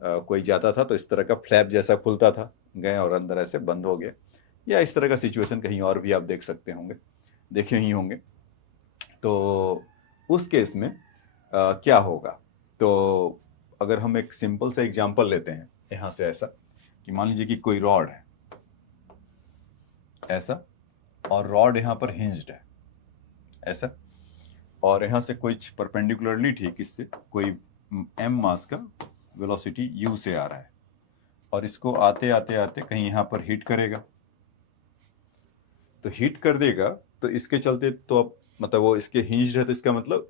कोई जाता था तो इस तरह का फ्लैप जैसा खुलता था, गए और अंदर ऐसे बंद हो गया। या इस तरह का सिचुएशन कहीं और भी आप देख सकते होंगे, देखे ही होंगे। तो उस केस में क्या होगा? तो अगर हम एक सिंपल सा एग्जांपल लेते हैं यहाँ से, ऐसा कि मान लीजिए कि कोई रॉड है ऐसा, और रॉड यहाँ पर हिंज्ड है ऐसा, और यहाँ से कुछ परपेंडिकुलरली ठीक इससे कोई m मास का वेलोसिटी u से आ रहा है, और इसको आते आते आते कहीं यहाँ पर हिट करेगा। तो हिट कर देगा तो इसके चलते तो अब मतलब वो इसके हिंज्ड है, तो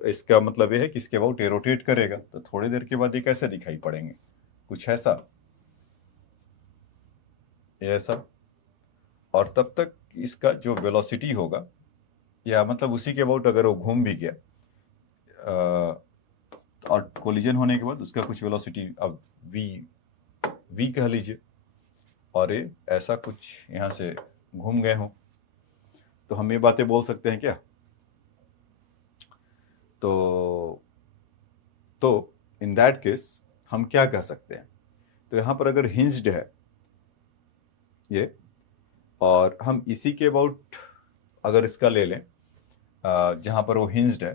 इसका मतलब ये है कि इसके अबाउट रोटेट करेगा। तो थोड़ी देर के बाद ये कैसे दिखाई पड़ेंगे? कुछ ऐसा, ये ऐसा। और तब तक इसका जो वेलोसिटी होगा, या मतलब उसी के अबाउट अगर वो घूम भी गया और कोलिजन होने के बाद उसका कुछ वेलोसिटी अब v कह लीजिए, और ये ऐसा कुछ यहाँ से घूम गए हों, तो हम ये बातें बोल सकते हैं क्या? तो इन दैट केस हम क्या कह सकते हैं? तो यहाँ पर अगर हिंज्ड है ये, और हम इसी के अबाउट अगर इसका ले लें जहाँ पर वो हिंज्ड है,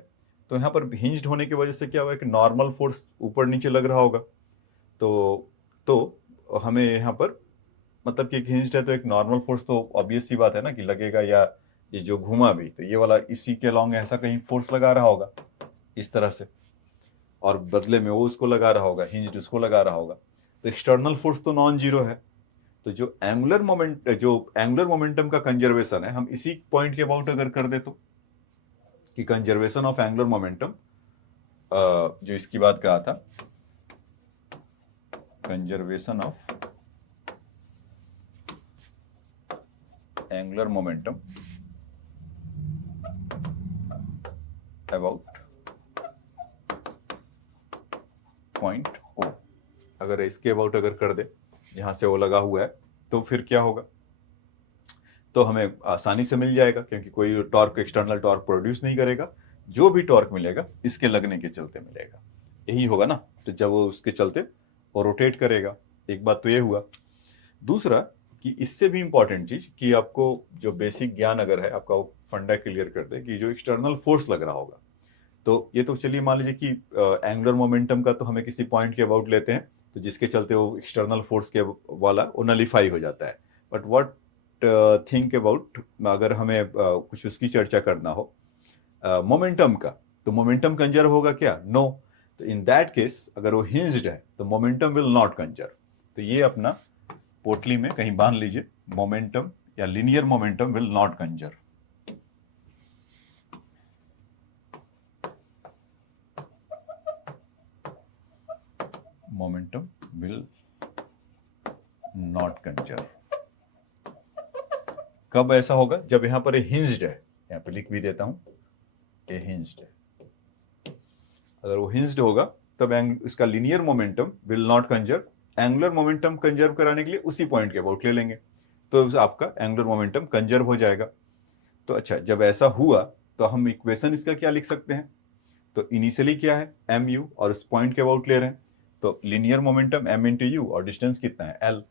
तो यहाँ पर हिंज्ड होने की वजह से क्या हुआ कि नॉर्मल फोर्स ऊपर नीचे लग रहा होगा। तो हमें यहाँ पर मतलब कि हिंज्ड है तो एक नॉर्मल फोर्स तो ऑब्वियस सी बात है ना कि लगेगा। या ये जो घुमा भी तो ये वाला इसी के अलॉन्ग ऐसा कहीं फोर्स लगा रहा होगा इस तरह से, और बदले में वो उसको लगा रहा होगा, हिंज्ड उसको लगा रहा होगा। तो एक्सटर्नल फोर्स तो नॉन जीरो है। तो जो एंगुलर मोमेंटम का कंजर्वेशन है, हम इसी पॉइंट के अबाउट अगर कर दे तो, कि कंजर्वेशन ऑफ एंगुलर मोमेंटम, जो इसकी बात कहा था, conservation of angular momentum about point o, अगर इसके अबाउट अगर कर दे जहां से वो लगा हुआ है, तो फिर क्या होगा? तो हमें आसानी से मिल जाएगा, क्योंकि कोई टॉर्क, एक्सटर्नल टॉर्क प्रोड्यूस नहीं करेगा। जो भी टॉर्क मिलेगा इसके लगने के चलते मिलेगा, यही होगा ना। तो जब वो उसके चलते वो रोटेट करेगा, एक बात तो ये हुआ। दूसरा कि इससे भी इंपॉर्टेंट चीज कि आपको जो बेसिक ज्ञान अगर है आपका, वो फंडा क्लियर कर दे कि जो एक्सटर्नल फोर्स लग रहा होगा, तो ये तो चलिए मान लीजिए कि एंगुलर मोमेंटम का तो हमें किसी पॉइंट के अबाउट लेते हैं, तो जिसके चलते वो एक्सटर्नल फोर्स के वाला वो नलीफाई हो जाता है। बट व्हाट थिंक अबाउट, अगर हमें कुछ उसकी चर्चा करना हो मोमेंटम का, तो मोमेंटम कंजर्व होगा क्या? नो। तो इन दैट केस अगर वो हिंज्ड है तो मोमेंटम विल नॉट कंजर्व। तो ये अपना पोटली में कहीं बांध लीजिए, मोमेंटम या linear momentum will not conserve. Momentum will not conserve कब ऐसा होगा? जब यहां पर हिंज्ड है, यहां पे लिख भी देता हूं, ये हिंज्ड है। अगर वो हिंज्ड होगा तब इसका linear momentum will not conserve. Angular momentum conserve कराने के लिए उसी पॉइंट के अबाउट ले लेंगे, तो आपका एंगुलर मोमेंटम कंजर्व हो जाएगा। तो अच्छा, जब ऐसा हुआ तो हम इक्वेशन इसका क्या लिख सकते हैं? तो इनिशियली क्या है? एम यू, और इस पॉइंट के अबाउट ले रहे हैं, तो linear momentum m into u, और डिस्टेंस कितना है? एल।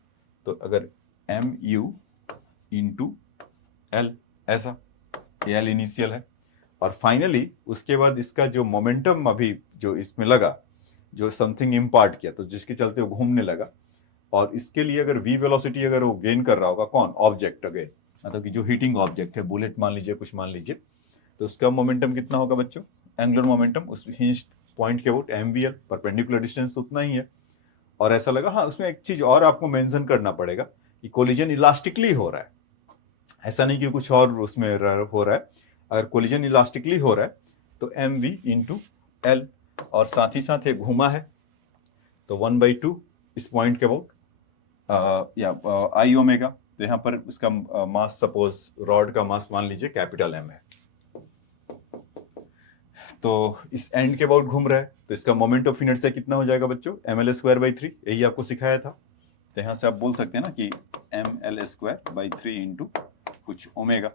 तो अगर एम यू इंटू एल, ऐसा, एल इनिशियल है। और फाइनली उसके बाद इसका जो मोमेंटम अभी जो इसमें लगा, जो समथिंग इम्पार्ट किया, तो जिसके चलते वो घूमने लगा, और इसके लिए अगर v वेलोसिटी अगर वो गेन कर रहा होगा, कौन? ऑब्जेक्ट अगेन, मतलब कि जो हीटिंग ऑब्जेक्ट है, बुलेट मान लीजिए, कुछ मान लीजिए, तो उसका मोमेंटम कितना होगा बच्चों? एंगुलर मोमेंटम उस हिंज पॉइंट के अबाउट mvl, परपेंडिकुलर डिस्टेंस उतना ही है। और ऐसा लगा, हाँ उसमें एक चीज और आपको मेंशन करना पड़ेगा कि कोलिजन इलास्टिकली हो रहा है, ऐसा नहीं कि कुछ और उसमें हो रहा है। अगर कोलिजन इलास्टिकली हो रहा है तो एम वी इंटू एल, और साथ ही साथ एक घुमा है तो 1/2 इस पॉइंट के अबाउट या आई ओमेगा। तो यहाँ पर इसका मास, सपोज रॉड का मास मान लीजिए कैपिटल एम है, तो इस एंड के अबाउट घूम रहा है, तो इसका मोमेंट ऑफ इनर्शिया कितना हो जाएगा बच्चों, ml²/3, यही आपको सिखाया था। तो यहाँ से आप बोल सकते हैं ना कि ml²/3 इंटू कुछ ओमेगा।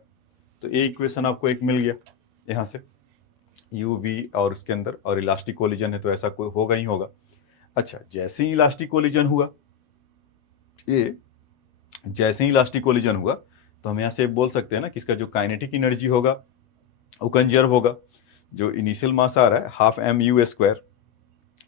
तो ये इक्वेशन आपको एक मिल गया यहाँ से, यू वी और उसके अंदर, और इलास्टिक कोलिजन है तो ऐसा कोई होगा ही होगा। अच्छा, जैसे ही इलास्टिक कोलिजन हुआ, ये जैसे ही इलास्टिक कोलिजन हुआ तो हम यहाँ से बोल सकते हैं ना कि इसका जो काइनेटिक एनर्जी होगा वो कंजर्व होगा। जो इनिशियल मास आ रहा है हाफ एम यू स्क्वायर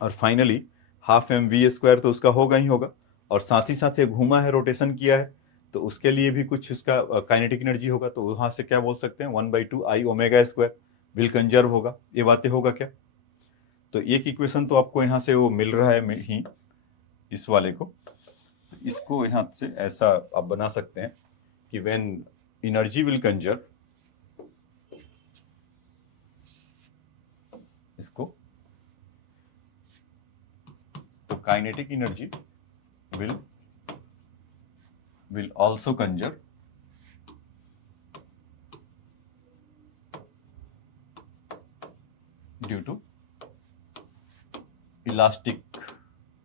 और finally half m v square, तो उसका होगा ही होगा। और साथ ही साथ ये घूमा है, रोटेशन किया है, तो उसके लिए भी कुछ उसका काइनेटिक एनर्जी होगा। तो वहां से क्या बोल सकते हैं, 1/2 I omega square will conserve होगा। ये बातें होगा क्या? तो एक इक्वेशन तो आपको यहाँ से वो मिल रहा है ही, इस वाले को, इसको यहाँ से ऐसा आप बना सकते हैं कि व्हेन एनर्जी विल कंजर्व, इसको तो kinetic energy will also conserve due to elastic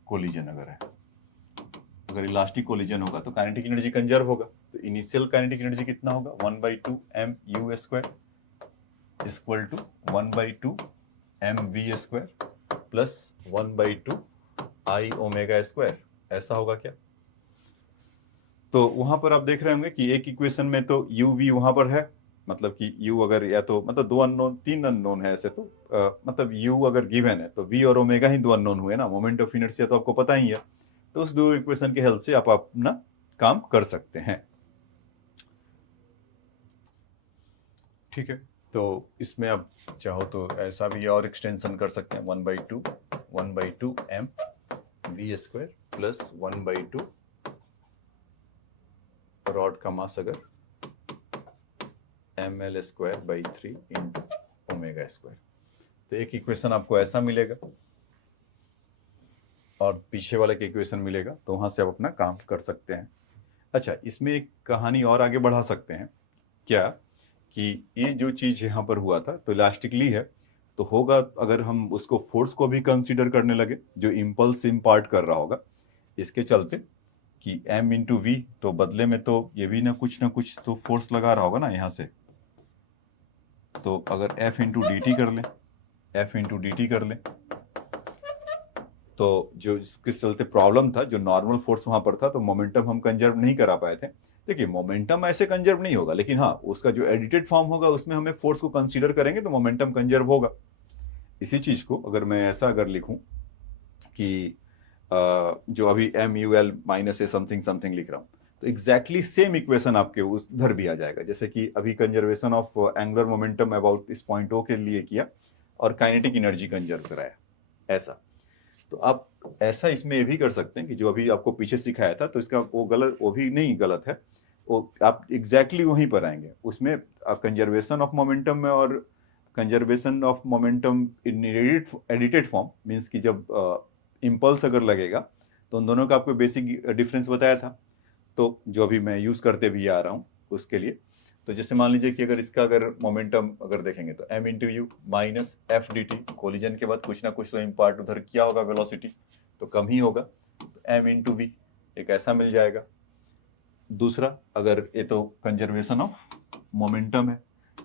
collision. अगर इलास्टिक कोलिजन होगा तो काइनेटिक एनर्जी कंजर्व होगा। तो इनिशियल काइनेटिक एनर्जी कितना होगा, 1/2 m u square equal to 1/2 m v square plus 1/2 I omega square, ऐसा होगा क्या? तो वहां पर आप देख रहे होंगे कि एक इक्वेशन में तो यू वी वहां पर है, मतलब कि यू अगर, या तो मतलब दो अननोन, तीन अननोन है ऐसे तो, मतलब यू अगर गिवन है तो वी और ओमेगा ही दो अननोन हुए ना, मोमेंट ऑफ इनर्शिया तो आपको पता ही है। तो उस दो इक्वेशन के हेल्प से आप अपना काम कर सकते हैं। ठीक है, तो इसमें आप चाहो तो ऐसा भी और एक्सटेंशन कर सकते हैं, 1/2 m v square plus 1/2 rod का मास अगर ml²/3 इंटू ओमेगा स्क्वायर। तो एक इक्वेशन आपको ऐसा मिलेगा और पीछे वाले का इक्वेशन मिलेगा, तो वहां से आप अपना काम कर सकते हैं। अच्छा, इसमें एक कहानी और आगे बढ़ा सकते हैं क्या, कि ये जो चीज यहाँ पर हुआ था तो इलास्टिकली है, तो होगा अगर हम उसको फोर्स को भी कंसीडर करने लगे, जो इम्पल्स इम्पार्ट कर रहा होगा इसके चलते, कि m इंटू वी, तो बदले में तो ये भी ना कुछ तो फोर्स लगा रहा होगा ना यहाँ से। तो अगर f इंटू डी टी कर लें, तो जो इसके चलते प्रॉब्लम था, जो नॉर्मल फोर्स वहां पर था, तो मोमेंटम हम कंजर्व नहीं करा पाए थे। देखिए, मोमेंटम ऐसे कंजर्व नहीं होगा, लेकिन हाँ उसका जो एडिटेड फॉर्म होगा उसमें हमें फोर्स को कंसीडर करेंगे तो मोमेंटम कंजर्व होगा। इसी चीज को अगर मैं ऐसा अगर लिखूं कि जो अभी एम यू एल माइनस ए समथिंग समथिंग लिख रहा हूं, तो एग्जैक्टली सेम इक्वेशन आपके उधर भी आ जाएगा। जैसे कि अभी conservation of angular momentum about इस पॉइंट ओ के लिए किया और काइनेटिक एनर्जी कंजर्व कराया, ऐसा। तो आप ऐसा इसमें ये भी कर सकते हैं कि जो अभी आपको पीछे सिखाया था, तो इसका वो गलत, वो भी नहीं गलत है, वो आप एग्जैक्टली वहीं पर आएंगे। उसमें कंजर्वेशन ऑफ मोमेंटम में और conservation of momentum in edited form means कि जब इम्पल्स अगर लगेगा तो उन दोनों का आपको बेसिक डिफरेंस बताया था, तो जो अभी मैं यूज करते भी आ रहा हूँ उसके लिए। तो जैसे मान लीजिए कि अगर इसका अगर मोमेंटम अगर देखेंगे तो m into you minus f d T, collision के बाद कुछ ना कुछ तो इम्पार्ट उधर क्या होगा, वेलोसिटी तो कम ही होगा, तो m इंटू वी एक ऐसा मिल जाएगा। दूसरा, अगर ये तो कंजर्वेशन ऑफ मोमेंटम है,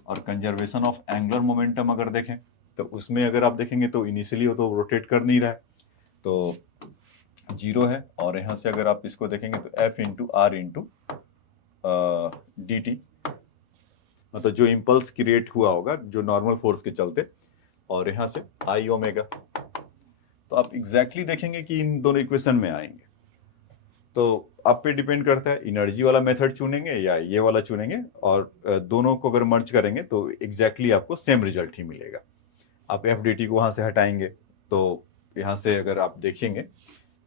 और कंजर्वेशन ऑफ एंगुलर मोमेंटम अगर देखें तो उसमें अगर आप देखेंगे तो इनिशियली वो तो रोटेट कर नहीं रहा है, तो 0 है। और यहाँ से अगर आप इसको देखेंगे तो f into r into D T, मतलब जो इम्पल्स क्रिएट हुआ होगा जो नॉर्मल फोर्स के चलते, और यहाँ से आई ओमेगा। तो आप एग्जैक्टली देखेंगे कि इन दोनों इक्वेशन में आएंगे। तो आप पे डिपेंड करता है एनर्जी वाला मेथड चुनेंगे या ये वाला चुनेंगे, और दोनों को अगर मर्ज करेंगे तो एग्जैक्टली आपको सेम रिजल्ट ही मिलेगा। आप एफ डी टी को वहां से हटाएंगे, तो यहाँ से अगर आप देखेंगे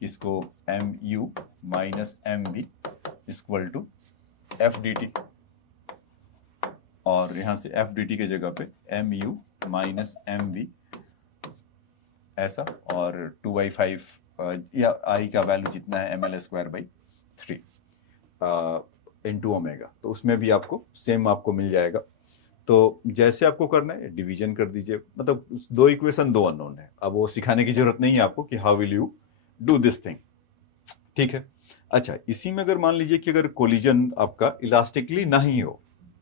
इसको m u minus m b equal to f d t, और यहाँ से एफ डी टी के जगह पे m u minus m v ऐसा, और 2/5 या आई का वैल्यू जितना है ml²/3। इनटू ओमेगा, तो उसमें भी आपको सेम आपको मिल जाएगा। तो जैसे आपको करना है डिवीजन कर दीजिए, मतलब दो इक्वेशन दो अननोन है, अब वो सिखाने की जरूरत नहीं है आपको कि how will you do this thing, ठीक है। अच्छा, इसी में अगर मान लीजिए कि अगर कोलिजन आपका इलास्टिकली नहीं हो,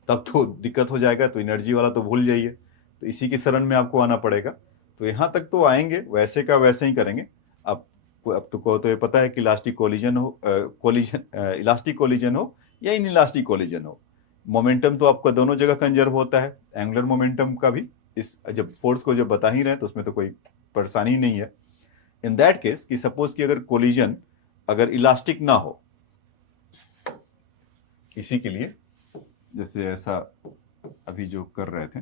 तब तो दिक्कत हो जाएगा, तो एनर्जी वाला तो भूल जाइए, तो इसी के शरण में आपको आना पड़ेगा। तो यहां तक तो आएंगे, वैसे का वैसे ही करेंगे। अब अब तो ये पता है कि इलास्टिक कोलिजन हो, इलास्टिक कोलिजन हो या इन इलास्टिक कोलिजन हो, मोमेंटम तो आपका दोनों जगह कंजर्व होता है, एंगुलर मोमेंटम का भी। इस जब फोर्स को जब बता ही रहे हैं तो उसमें तो कोई परेशानी नहीं है। इन दैट केस कि सपोज कि अगर कोलिजन अगर इलास्टिक ना हो, इसी के लिए जैसे ऐसा अभी जो कर रहे थे,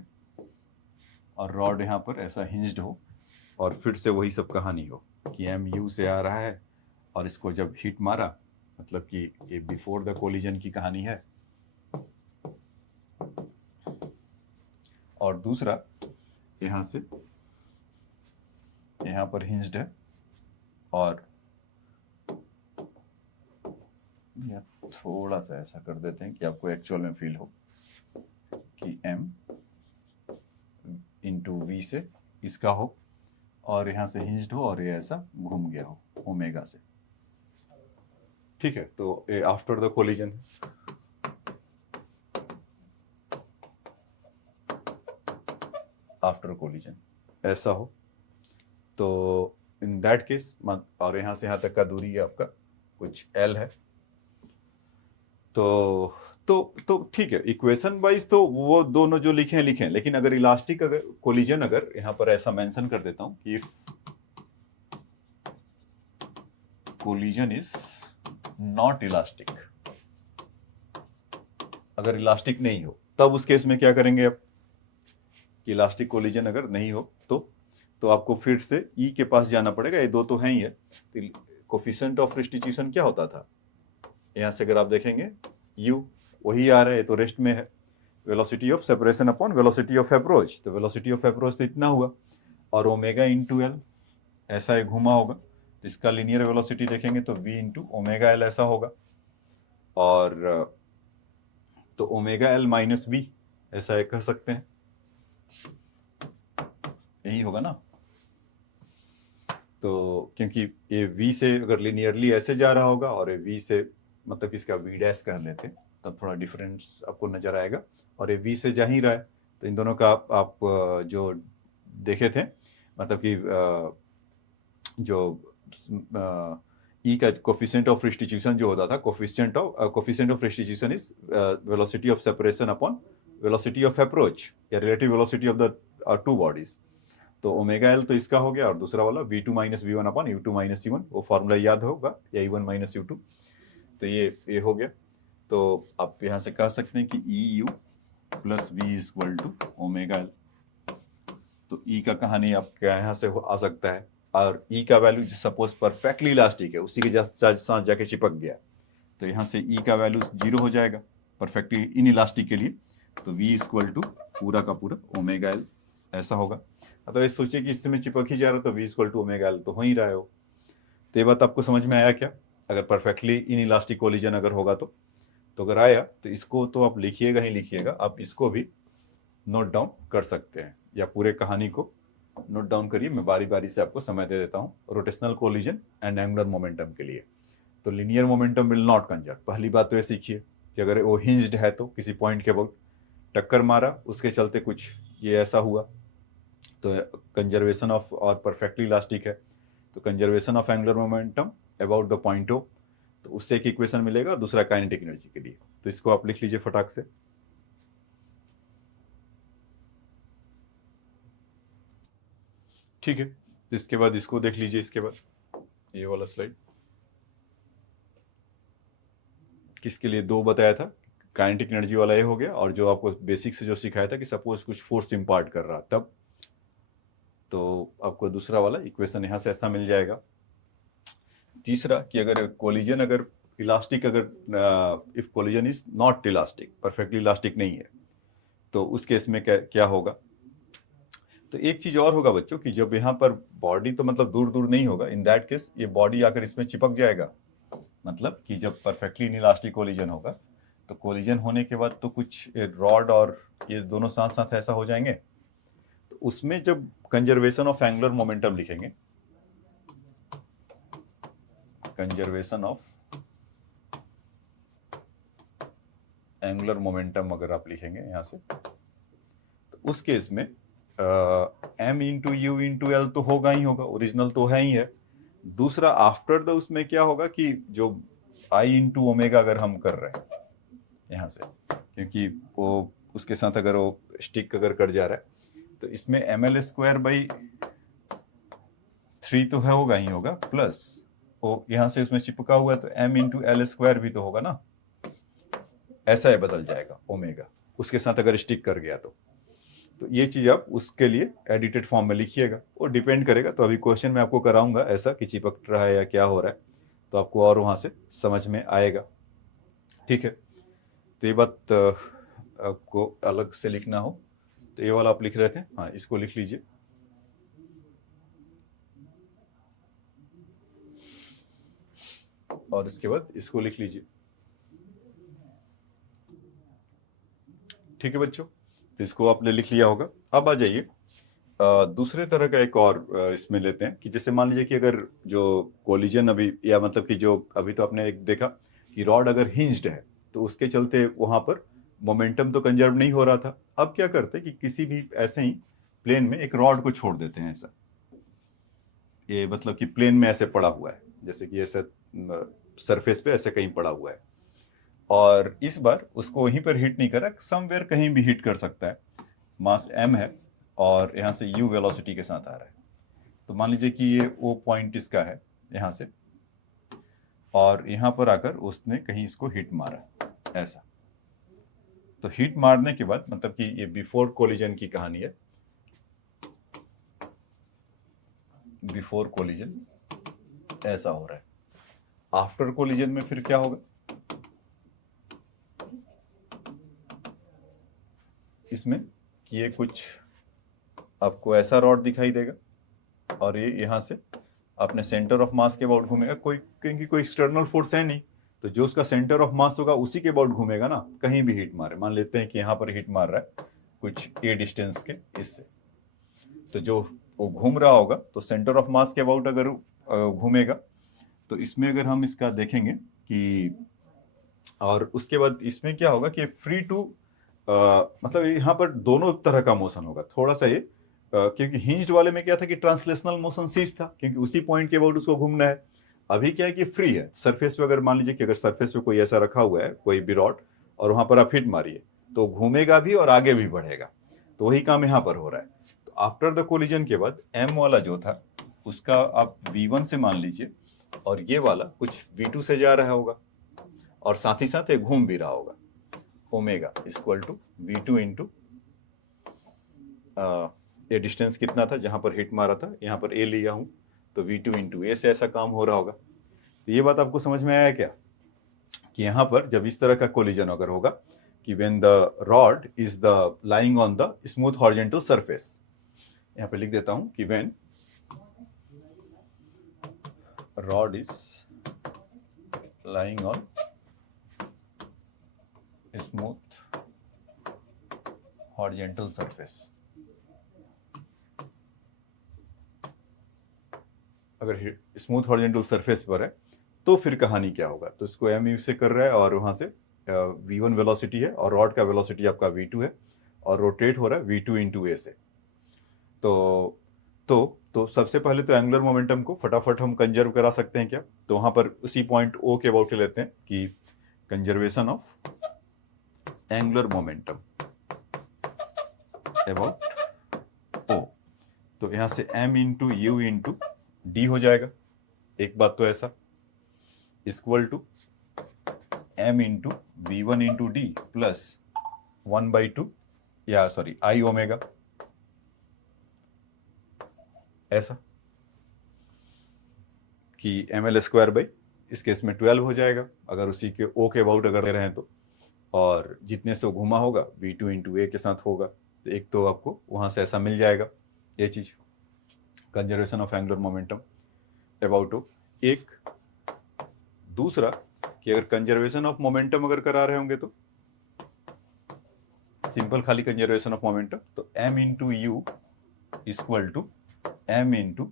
और रॉड यहां पर ऐसा हिंज्ड हो, और फिर से वही सब कहानी हो कि एम यू से आ रहा है, और इसको जब हिट मारा, मतलब कि ये बिफोर द कोलिजन की कहानी है। और दूसरा यहां से यहां पर हिंज्ड है, और या थोड़ा सा ऐसा कर देते हैं कि आपको एक्चुअल में फील हो कि m इंटू वी से इसका हो, और यहां से हिंज्ड हो, और ये ऐसा घूम गया हो ओमेगा से, ठीक है। तो ये after the collision, after collision ऐसा हो, तो इन दैट केस, और यहां से यहां तक का दूरी है आपका कुछ l है, तो ठीक है, इक्वेशन वाइज तो वो दोनों जो लिखे हैं लिखे हैं, लेकिन अगर इलास्टिक अगर कोलिजन, अगर यहां पर ऐसा मेंशन कर देता हूं कि कोलिजन इज नॉट इलास्टिक, अगर इलास्टिक नहीं हो, तब उस केस में क्या करेंगे आप कि इलास्टिक कोलिजन अगर नहीं हो तो आपको फिर से ई के पास जाना पड़ेगा, ये दो तो है ही है। तो कोफिशिएंट ऑफ रिस्टिट्यूशन क्या होता था, यहां से अगर आप देखेंगे यू वही आ रहा है, तो रेस्ट में है velocity of separation upon velocity of approach, तो वेलोसिटी ऑफ अप्रोच तो इतना हुआ, और ओमेगा इंटू एल ऐसा एक घुमा होगा, तो इसका लीनियर वेलोसिटी देखेंगे तो v इंटू ओमेगा एल ऐसा होगा, और तो ओमेगा एल माइनस वी ऐसा एक कर सकते हैं, यही होगा ना। तो क्योंकि ये v से अगर लिनियरली ऐसे जा रहा होगा, और ये v से मतलब इसका v डैश कर लेते तब थोड़ा डिफरेंस आपको नजर आएगा, और ये v से जा ही रहा है, तो इन दोनों का आप जो देखे थे, मतलब कि जो ई का कोफिशिएंट ऑफ रिस्टिट्यूशन जो होता था, coefficient of restitution is velocity of separation upon velocity of approach, या relative velocity of the two bodies. तो ओमेगा एल तो इसका हो गया, और दूसरा वाला v2 minus we one upon u2 minus c1, वो फॉर्मूला याद होगा, या e1 माइनस u2, तो ये हो गया। तो आप यहां से कह सकते हैं कि e u plus v is equal to omega L. तो ई का कहानी आपके यहाँ से आ सकता है, और ई का वैल्यू सपोज परफेक्टली इलास्टिक है, उसी के साथ जाके चिपक गया, तो यहाँ से ई का वैल्यू 0 हो जाएगा परफेक्टली इन इलास्टिक के लिए, तो v इक्वल टू पूरा का पूरा ओमेगा एल ऐसा होगा। तो ये सोचिए कि इसमें चिपक ही जा रहा, तो v equal to omega L तो हो ही रहा है हो। तो ये बात आपको समझ में आया क्या, अगर परफेक्टली इन इलास्टिक कोलिजन अगर होगा तो अगर आया तो इसको तो आप लिखिएगा ही लिखिएगा, आप इसको भी नोट डाउन कर सकते हैं, या पूरे कहानी को नोट डाउन करिए, मैं बारी बारी से आपको समय दे देता हूँ। Rotational collision and angular momentum के लिए, तो linear momentum will not conserve, पहली बात तो ये सीखिए कि अगर वो हिंज्ड है तो किसी पॉइंट के अबाउट टक्कर मारा, उसके चलते कुछ ये ऐसा हुआ, तो कंजर्वेशन ऑफ, और परफेक्टली इलास्टिक है तो conservation of angular momentum about the point o, तो उससे एक इक्वेशन मिलेगा, और दूसरा काइनेटिक एनर्जी के लिए, तो इसको आप लिख लीजिए फटाक से। ठीक है, तो इसके बाद इसको देख लीजिए, इसके बाद ये वाला स्लाइड किसके लिए दो बताया था, काइनेटिक एनर्जी वाला ये हो गया, और जो आपको बेसिक से जो सिखाया था कि सपोज कुछ फोर्स इंपार्ट कर रहा तब, तो आपको दूसरा वाला इक्वेशन यहां से ऐसा मिल जाएगा। तीसरा कि अगर कोलिजन अगर इलास्टिक, अगर if collision is not elastic, perfectly elastic नहीं है, तो उस केस में क्या होगा। तो एक चीज और होगा बच्चों कि जब यहाँ पर बॉडी तो मतलब दूर दूर नहीं होगा, इन दैट केस ये बॉडी आकर इसमें चिपक जाएगा, मतलब कि जब परफेक्टली इलास्टिक कोलिजन होगा तो कोलिजन होने के बाद तो कुछ रॉड और ये दोनों साथ साथ ऐसा हो जाएंगे, तो उसमें जब कंजर्वेशन ऑफ एंगुलर मोमेंटम लिखेंगे, कंजर्वेशन ऑफ एंगुलर मोमेंटम अगर आप लिखेंगे यहां से, तो उस केस में m into U into L तो होगा ही होगा, ओरिजिनल तो है ही है। दूसरा आफ्टर द उसमें क्या होगा कि जो I इंटू ओमेगा अगर हम कर रहे हैं यहां से, क्योंकि वो उसके साथ अगर वो स्टिक अगर कट जा रहा है, तो इसमें ml स्क्वायर बाई 3 तो है, होगा ही होगा, प्लस वो यहां से उसमें चिपका हुआ है तो m इंटू एल स्क्वायर भी तो होगा ना, ऐसा है बदल जाएगा ओमेगा उसके साथ अगर स्टिक कर गया तो ये चीज आप उसके लिए एडिटेड फॉर्म में लिखिएगा, वो डिपेंड करेगा। तो अभी क्वेश्चन में आपको कराऊंगा ऐसा कि चिपक रहा है या क्या हो रहा है, तो आपको और वहां से समझ में आएगा। ठीक है, तो ये बात आपको अलग से लिखना हो तो ये वाला आप लिख रहे थे, हाँ इसको लिख लीजिए। और इसके बाद इसको लिख लीजिए। ठीक है बच्चों, तो इसको आपने लिख लिया होगा। अब आ जाइए दूसरे तरह का एक और इसमें लेते हैं कि जैसे मान लीजिए कि अगर जो कोलिजन अभी, या मतलब कि जो अभी तो आपने एक देखा कि रॉड अगर हिंज्ड है तो उसके चलते वहां पर मोमेंटम तो कंजर्व नहीं हो रहा था। अब क्या करते हैं कि किसी भी ऐसे ही प्लेन में एक रॉड को छोड़ देते हैं ऐसा, ये मतलब कि प्लेन में ऐसे पड़ा हुआ है, जैसे कि ऐसे सरफेस पे ऐसे कहीं पड़ा हुआ है, और इस बार उसको वहीं पर हिट नहीं कर रहा, समवेयर कहीं भी हिट कर सकता है। मास m है और यहाँ से u वेलोसिटी के साथ आ रहा है, तो मान लीजिए कि ये वो पॉइंट इसका है यहाँ से, और यहाँ पर आकर उसने कहीं इसको हिट मारा ऐसा। तो हिट मारने के बाद मतलब कि ये बिफोर कोलिजन की कहानी है, बिफोर कोलिजन ऐसा हो रहा है। आफ्टर कोलिजन में फिर क्या होगा, इसमें कि ये कुछ आपको ऐसा रॉड दिखाई देगा और ये यहाँ से अपने सेंटर ऑफ मास के अबाउट घूमेगा, कोई क्योंकि कोई एक्सटर्नल फोर्स है नहीं, तो जो उसका सेंटर ऑफ मास होगा उसी के अबाउट घूमेगा ना, कहीं भी हिट मारे। मान लेते हैं कि यहाँ पर हिट मार रहा है कुछ ए डिस्टेंस के इससे, तो जो वो घूम रहा होगा तो सेंटर ऑफ मास के अबाउट अगर घूमेगा, तो इसमें अगर हम इसका देखेंगे कि, और उसके बाद इसमें क्या होगा कि फ्री टू मतलब यहाँ पर दोनों तरह का मोशन होगा थोड़ा सा ये, क्योंकि हिंज्ड वाले में क्या था कि ट्रांसलेशनल मोशन सीज था, क्योंकि उसी पॉइंट के अबाउट उसको घूमना है। अभी क्या है कि फ्री है सरफेस पे, अगर मान लीजिए कि अगर सरफेस पे कोई ऐसा रखा हुआ है कोई भी रॉड और वहां पर आप हिट मारिए तो घूमेगा भी और आगे भी बढ़ेगा, तो वही काम यहाँ पर हो रहा है। तो आफ्टर द कोलिजन के बाद m वाला जो था उसका आप v1 से मान लीजिए, और ये वाला कुछ v2 से जा रहा होगा और साथ ही साथ ये घूम भी रहा होगा, omega equal to v2 into ये डिस्टेंस कितना था जहां पर हिट मारा था, यहाँ पर a लिया हूं तो v2 इंटू ए से ऐसा काम हो रहा होगा। तो ये बात आपको समझ में आया क्या कि यहाँ पर जब इस तरह का कोलिजन अगर होगा कि when the rod is the lying on the smooth horizontal surface, यहाँ पे लिख देता हूं कि when rod is lying on smooth horizontal surface, अगर स्मूथ हॉरिजॉन्टल सरफेस पर है तो फिर कहानी क्या होगा, तो इसको एम से कर रहा है और वहां से v1 वेलोसिटी है और रॉड का वेलोसिटी आपका v2 है और रोटेट हो रहा है v2 इंटू ए से। तो सबसे पहले तो एंगुलर मोमेंटम को फटाफट हम कंजर्व करा सकते हैं क्या, तो वहां पर उसी पॉइंट ओ के अबाउट लेते हैं कि conservation of angular momentum about ओ, तो यहां से m into U into D हो जाएगा, एक बात तो ऐसा, equal to m into V one into D plus 1/2 या सॉरी आई ओमेगा, ऐसा कि ml स्क्वायर बाई इस केस में 12 हो जाएगा अगर उसी के ओ के अबाउट अगर ले रहे हैं तो, और जितने से घुमा होगा v2 इंटू ए के साथ होगा, तो एक तो आपको वहां से ऐसा मिल जाएगा ये चीज, conservation of angular momentum about O. एक दूसरा कि अगर कंजर्वेशन ऑफ मोमेंटम अगर करा रहे होंगे तो सिंपल खाली कंजर्वेशन ऑफ मोमेंटम, तो m into u equal to m into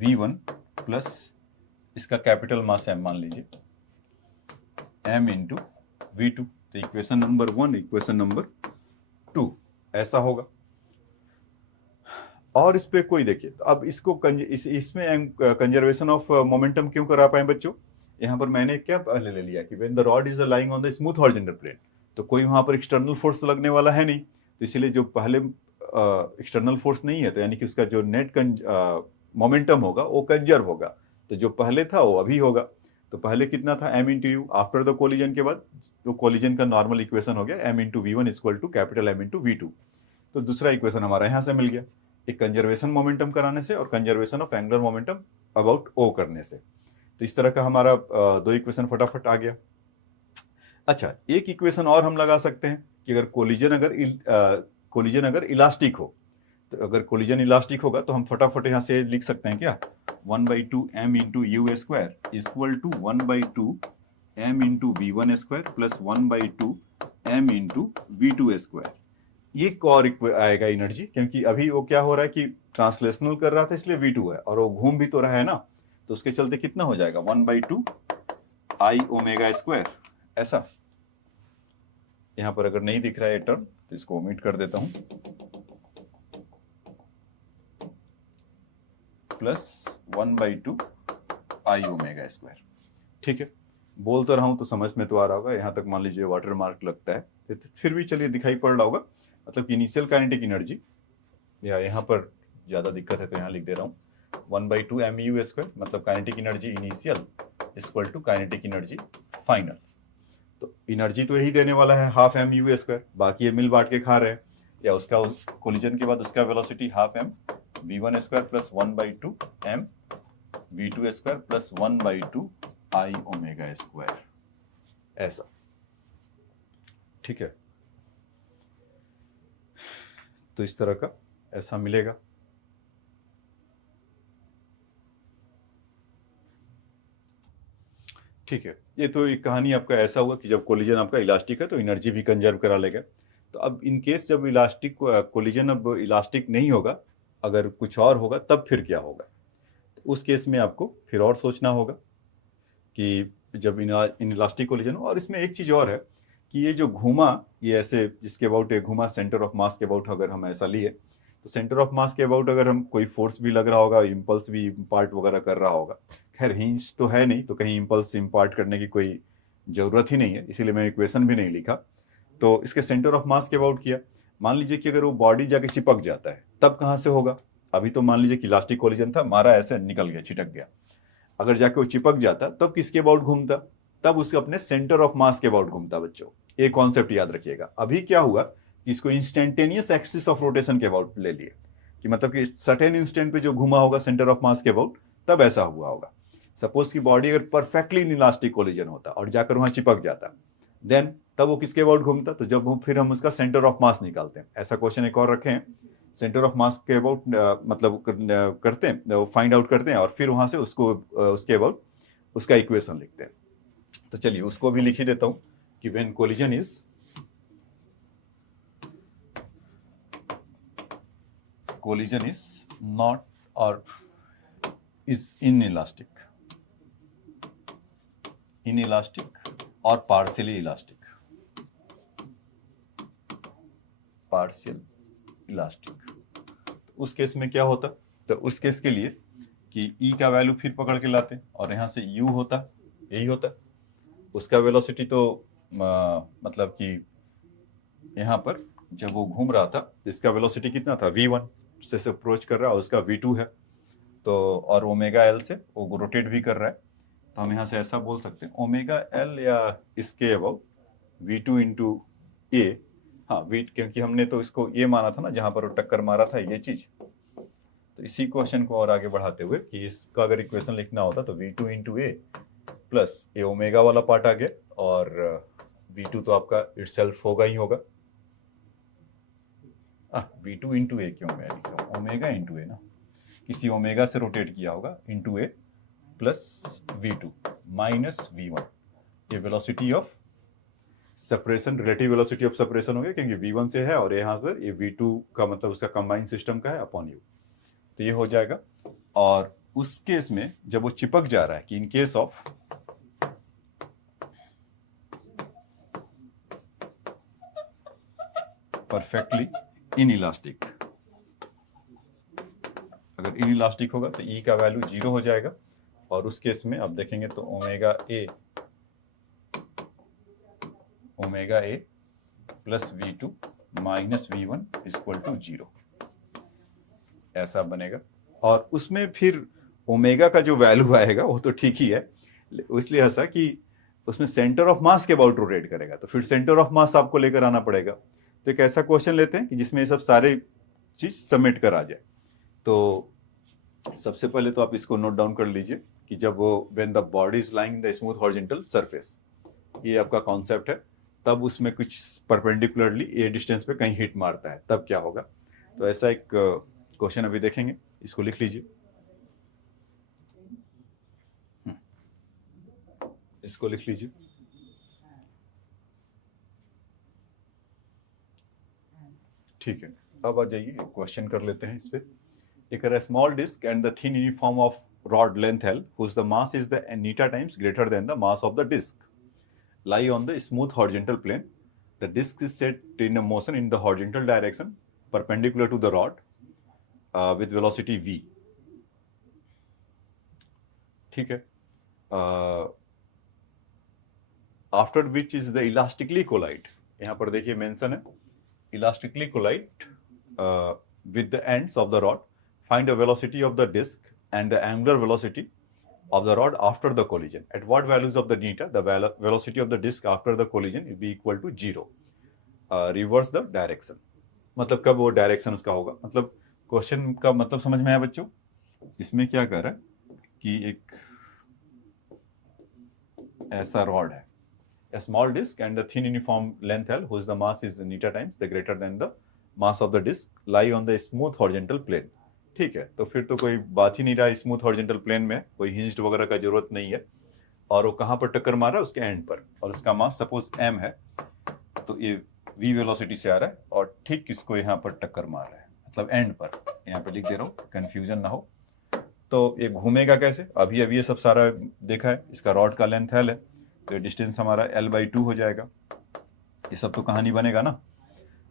v1 plus इसका कैपिटल मास m मान लीजिए m इंटू v2। तो इक्वेशन नंबर 1 इक्वेशन नंबर 2 ऐसा होगा। और इस पे कोई देखिए, तो अब इसको इसमें कंजर्वेशन ऑफ मोमेंटम क्यों करा पाए बच्चों, यहाँ पर मैंने क्या पहले ले लिया कि when the rod is lying on the smooth horizontal plane, तो कोई वहां पर एक्सटर्नल फोर्स लगने वाला है नहीं, तो इसीलिए जो पहले एक्सटर्नल फोर्स नहीं है, तो यानी कि उसका जो नेट मोमेंटम होगा वो कंजर्व होगा। तो जो पहले था वो अभी होगा। तो पहले कितना था m into you, after the collision के बाद तो कोलिजन का नॉर्मल इक्वेशन हो गया m into v1 equal to capital M into v2। तो दूसरा इक्वेशन हमारा यहाँ से मिल गया, एक कंजर्वेशन मोमेंटम कराने से और conservation of angular momentum about O करने से। तो इस तरह का हमारा दो इक्वेशन फटाफट आ गया। अच्छा, एक इक्वेशन और हम लगा सकते हैं कि अगर कोलिजन अगर इलास्टिक हो, तो अगर कोलिजन इलास्टिक होगा तो हम फटाफट यहाँ से लिख सकते हैं क्या, 1/2 m into u square equal to 1/2 m into v1 square plus 1/2 m into v2 square. ये और आएगा एनर्जी, क्योंकि अभी वो क्या हो रहा है कि ट्रांसलेशनल कर रहा था इसलिए v2 है, और वो घूम भी तो रहा है ना, तो उसके चलते कितना हो जाएगा 1/2 i ओमेगा स्क्वायर। ऐसा यहां पर अगर नहीं दिख रहा है टर्म तो इसको ओमिट कर देता हूं, प्लस 1/2 आई ओमेगा स्क्वायर। ठीक है, बोल तो रहा हूं तो समझ में तो आ रहा होगा, यहां तक मान लीजिए वाटर मार्क लगता है, तो फिर भी चलिए दिखाई पड़ रहा होगा। मतलब कि इनिशियल काइनेटिक एनर्जी, या यहाँ पर ज्यादा दिक्कत है तो यहाँ लिख दे रहा हूँ 1/2 mu स्क्वायर, मतलब kinetic energy initial equal to kinetic energy final. तो एनर्जी तो यही देने वाला है हाफ mu स्क्वायर, बाकी ये मिल बांट के खा रहे हैं, या उसका कोलिजन के बाद उसका velocity half m v1 square plus 1/2 m v2 square plus 1/2 i omega square. ऐसा ठीक है, तो इस तरह का ऐसा मिलेगा। ठीक है, ये तो एक कहानी आपका ऐसा हुआ कि जब कोलिजन आपका इलास्टिक है तो एनर्जी भी कंजर्व करा लेगा। तो अब इन केस जब इलास्टिक कोलिजन अब इलास्टिक नहीं होगा, अगर कुछ और होगा तब फिर क्या होगा, तो उस केस में आपको फिर और सोचना होगा कि जब इन इलास्टिक कोलिजन हो। और इसमें एक चीज और है कि ये जो घूमा, ये ऐसे जिसके अबाउट एक घूमा सेंटर ऑफ मास के अबाउट, अगर हम ऐसा लिए तो सेंटर ऑफ मास के अबाउट अगर हम कोई फोर्स भी लग रहा होगा, इम्पल्स भी इम्पार्ट वगैरह कर रहा होगा, खैर हिंज तो है नहीं तो कहीं इम्पल्स इम्पार्ट करने की कोई जरूरत ही नहीं है, इसीलिए मैं इक्वेशन भी नहीं लिखा। तो इसके सेंटर ऑफ मास के अबाउट किया, मान लीजिए कि अगर वो बॉडी जाके चिपक जाता है तब कहाँ से होगा। अभी तो मान लीजिए कि इलास्टिक कोलिजन था, मारा ऐसे निकल गया, छिटक गया, अगर जाके वो चिपक जाता तब किसके अबाउट घूमता, तब उसके अपने सेंटर ऑफ मास के अबाउट घूमता। बच्चों एक कॉन्सेप्ट याद रखिएगा, अभी क्या हुआ कि इसको इंस्टेंटेनियस एक्सिस ऑफ रोटेशन के अबाउट ले लिए, कि मतलब कि सर्टेन इंस्टेंट पे जो घुमा होगा सेंटर ऑफ मास के अबाउट तब ऐसा हुआ होगा। सपोज की बॉडी अगर परफेक्टली इलास्टिक कोलिजन होता और जाकर वहां चिपक जाता, देन तब वो किसके अबाउट घूमता, तो जब फिर हम उसका सेंटर ऑफ मास निकालते हैं। ऐसा क्वेश्चन एक और रखे हैं, सेंटर ऑफ मास के अबाउट मतलब करते हैं, फाइंड आउट करते हैं और फिर वहां से उसको उसके अबाउट उसका इक्वेशन लिखते हैं। तो चलिए उसको भी लिख ही देता हूं कि व्हेन कोलिजन इज नॉट और इज inelastic और पार्शियल इलास्टिक। तो उस केस में क्या होता, तो उस केस के लिए कि E का वैल्यू फिर पकड़ के लाते और यहाँ से U होता, यही होता उसका वेलोसिटी। तो मतलब कि यहाँ पर जब वो घूम रहा था तो इसका वेलोसिटी कितना था, v1 से अप्रोच कर रहा है, उसका v2 है, तो और ओमेगा एल से वो रोटेट भी कर रहा है। तो हम यहाँ से ऐसा बोल सकते हैं ओमेगा एल या इसके अबाउट v2 इंटू ए। हाँ वी, क्योंकि हमने तो इसको ये माना था ना जहां पर वो टक्कर मारा था ये चीज। तो इसी क्वेश्चन को और आगे बढ़ाते हुए कि इसका अगर इक्वेशन लिखना होता तो v2 इंटू ए प्लस ये ओमेगा वाला पार्ट आ गया, और v2 तो आपका इटसेल्फ होगा ही होगा। v2 इंटू ए क्यों मैं लिख रहा हूँ, ओमेगा इंटू ए ना, किसी ओमेगा से रोटेट किया होगा इंटू ए प्लस v2 माइनस v1, ये velocity of separation, relative velocity of separation हो गया क्योंकि v1 से है और यहाँ पर ये v2 का मतलब उसका कंबाइंड सिस्टम का है अपॉन u, तो ये हो जाएगा। और उस केस में जब वो चिपक जा रहा है कि in case of perfectly inelastic, अगर इनइलास्टिक होगा तो E का वैल्यू 0 हो जाएगा और उस केस में आप देखेंगे तो omega a plus v2 minus v1 equal to 0, ऐसा बनेगा। और उसमें फिर ओमेगा का जो वैल्यू आएगा वो तो ठीक ही है, इसलिए ऐसा कि उसमें सेंटर ऑफ मास के अबाउट रोटेट करेगा, तो फिर सेंटर ऑफ मास आपको लेकर आना पड़ेगा। तो एक ऐसा क्वेश्चन लेते हैं कि जिसमें ये सब सारे चीज सबमिट करा जाए। तो सबसे पहले तो आप इसको नोट डाउन कर लीजिए कि जब वो when the body is lying in the smooth horizontal surface, ये आपका कॉन्सेप्ट है, तब उसमें कुछ परपेंडिकुलरली ये डिस्टेंस पे कहीं हिट मारता है तब क्या होगा। तो ऐसा एक क्वेश्चन अभी देखेंगे, इसको लिख लीजिए, इसको लिख लीजिए। ठीक है, अब आ जाइए क्वेश्चन कर लेते हैं इस पे। एक small disc and the thin uniform of rod length L whose the mass is the neta times greater than the mass of the disk lie on the smooth horizontal plane. The disk is set in a motion in the horizontal direction perpendicular to the rod with velocity v. ठीक है, after which is the elastically collide, यहाँ पर देखिए mention है elastically collide with the ends of the rod. Find the velocity of the disk and the angular velocity of the rod after the collision. At what values of the neta the velocity of the disk after the collision will be equal to 0. Reverse the direction, मतलब कब वो direction उसका होगा, मतलब question का मतलब समझ में आया बच्चों। इसमें क्या कर रहा है कि एक ऐसा रॉड है, a small disk and the thin uniform length L whose the mass is neta times the greater than the mass of the disk lie on the smooth horizontal plane. ठीक है, तो फिर तो कोई बात ही नहीं रहा, स्मूथ हॉरिजॉन्टल प्लेन में कोई हिंज्ड वगैरह का जरूरत नहीं है, और वो कहां पर टक्कर मार रहा है, उसके एंड पर, और उसका मास सपोज m है, तो ये v वेलोसिटी से आ रहा है और ठीक किसको यहाँ पर टक्कर मार रहा है, मतलब एंड पर, यहाँ पे लिख दे रहा हूँ कंफ्यूजन ना हो। तो ये घूमेगा कैसे, अभी अभी ये सब सारा देखा है, इसका रॉड का लेंथ L है तो ये डिस्टेंस हमारा L/2 हो जाएगा, ये सब तो कहानी बनेगा ना।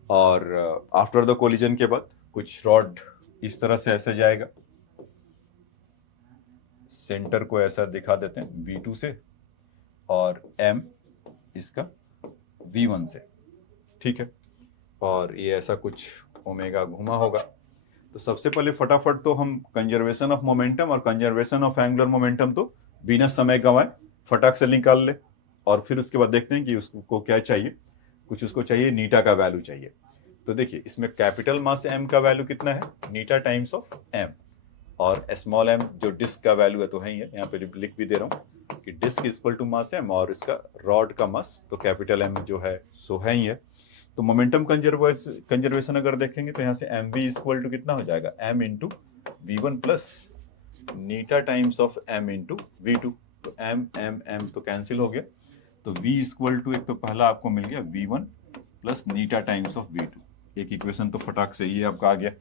और आफ्टर द कोलिजन के बाद कुछ रॉड इस तरह से ऐसे जाएगा, सेंटर को ऐसा दिखा देते हैं V2 से और M इसका V1 से, ठीक है, और ये ऐसा कुछ ओमेगा घुमा होगा। तो सबसे पहले फटाफट तो हम कंजर्वेशन ऑफ मोमेंटम और कंजर्वेशन ऑफ एंगुलर मोमेंटम तो बिना समय गंवाए फटाक से निकाल ले, और फिर उसके बाद देखते हैं कि उसको क्या चाहिए, कुछ उसको चाहिए नीटा का वैल्यू चाहिए। तो देखिए इसमें कैपिटल मास m का वैल्यू कितना है, नीटा टाइम्स ऑफ m, और स्मॉल m जो डिस्क का वैल्यू है तो है ही है, यहाँ पे लिख भी दे रहा हूँ कि disc equal to mass m और इसका रॉड का मास तो कैपिटल M जो है सो है ही है। तो मोमेंटम कंजर्वेशन अगर देखेंगे तो यहाँ से mv इक्वल टू कितना हो जाएगा, m into v1 plus Neeta times of m into v2, तो m तो कैंसिल हो गया, तो v इक्वल टू एक तो पहला आपको मिल गया v1 plus Neeta times of v2, एक इक्वेशन तो फटाक से ये आपका आ गया।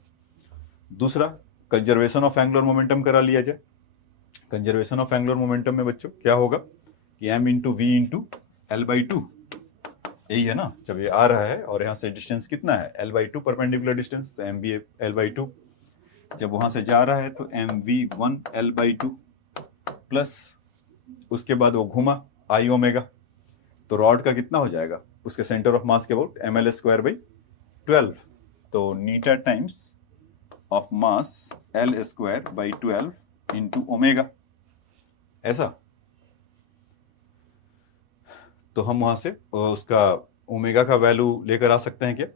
दूसरा कंजर्वेशन ऑफ एंगुलर मोमेंटम करा लिया जाए। कंजर्वेशन ऑफ एंगुलर मोमेंटम में बच्चों क्या होगा कि m into we into L/2, यही है ना, जब ये आ रहा है और यहाँ से डिस्टेंस कितना है L/2 परपेंडिकुलर डिस्टेंस, तो m भी L/2, जब वहां से जा रहा है तो mv1 L/2 प्लस उसके बाद वो घुमा I ओमेगा, तो रॉड का कितना हो जाएगा, उसके सेंटर ऑफ मास के अबाउट mL²/12, तो नीटा times of mass L²/12 into omega, ऐसा। तो हम वहां से उसका ओमेगा का वैल्यू लेकर आ सकते हैं क्या,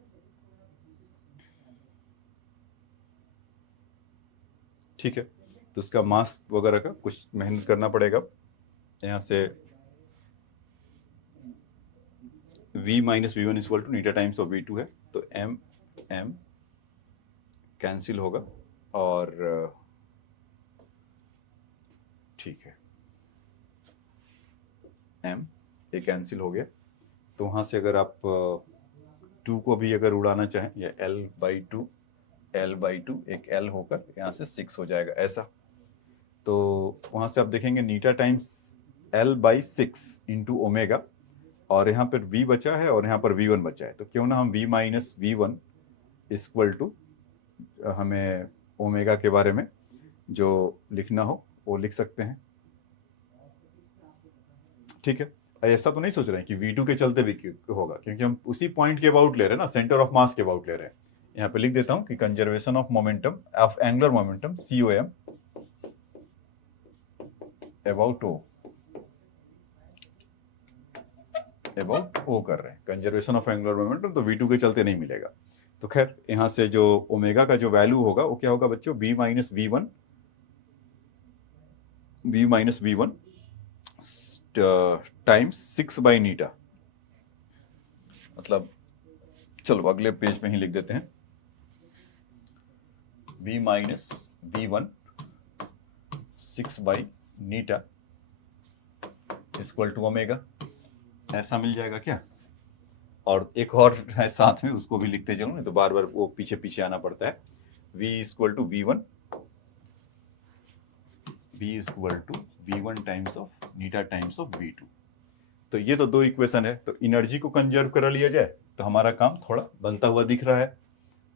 ठीक है, तो उसका मास वगैरह का कुछ मेहनत करना पड़ेगा। यहाँ से v minus we one equal to eta times of v2 है, तो m कैंसिल होगा और ठीक है, m ये कैंसिल हो गया। तो वहाँ से अगर आप 2 को भी अगर उड़ाना चाहें, या l/2 l/2 एक l होकर यहाँ से 6 हो जाएगा ऐसा। तो वहाँ से आप देखेंगे नीटा टाइम्स l/6 इंटू ओमेगा, और यहाँ पर v बचा है और यहाँ पर v1 बचा है, तो क्यों ना हम v minus v1 equal to हमें ओमेगा के बारे में जो लिखना हो वो लिख सकते हैं। ठीक है, ऐसा तो नहीं सोच रहे हैं कि v2 के चलते भी होगा, क्योंकि हम उसी पॉइंट के अबाउट ले रहे हैं ना, सेंटर ऑफ मास के अबाउट ले रहे हैं। यहाँ पे लिख देता हूं कि conservation of momentum of angular momentum COM about O कर रहे हैं, कंजर्वेशन ऑफ एंगुलर मोमेंटम, तो v2 के चलते नहीं मिलेगा। तो खैर यहाँ से जो ओमेगा का जो वैल्यू होगा वो क्या होगा बच्चों, v माइनस v1 टाइम्स 6/नीटा। मतलब चलो अगले पेज पे ही लिख देते हैं, v माइनस v1 6/नीटा इक्वल टू ओमेगा, ऐसा मिल जाएगा क्या। और एक और है साथ में, उसको भी लिखते चलो, नहीं तो बार बार वो पीछे पीछे आना पड़ता है। v equal to v1 times of eta times of v2। तो ये तो दो इक्वेशन है, तो एनर्जी को कंजर्व करा लिया जाए तो हमारा काम थोड़ा बनता हुआ दिख रहा है।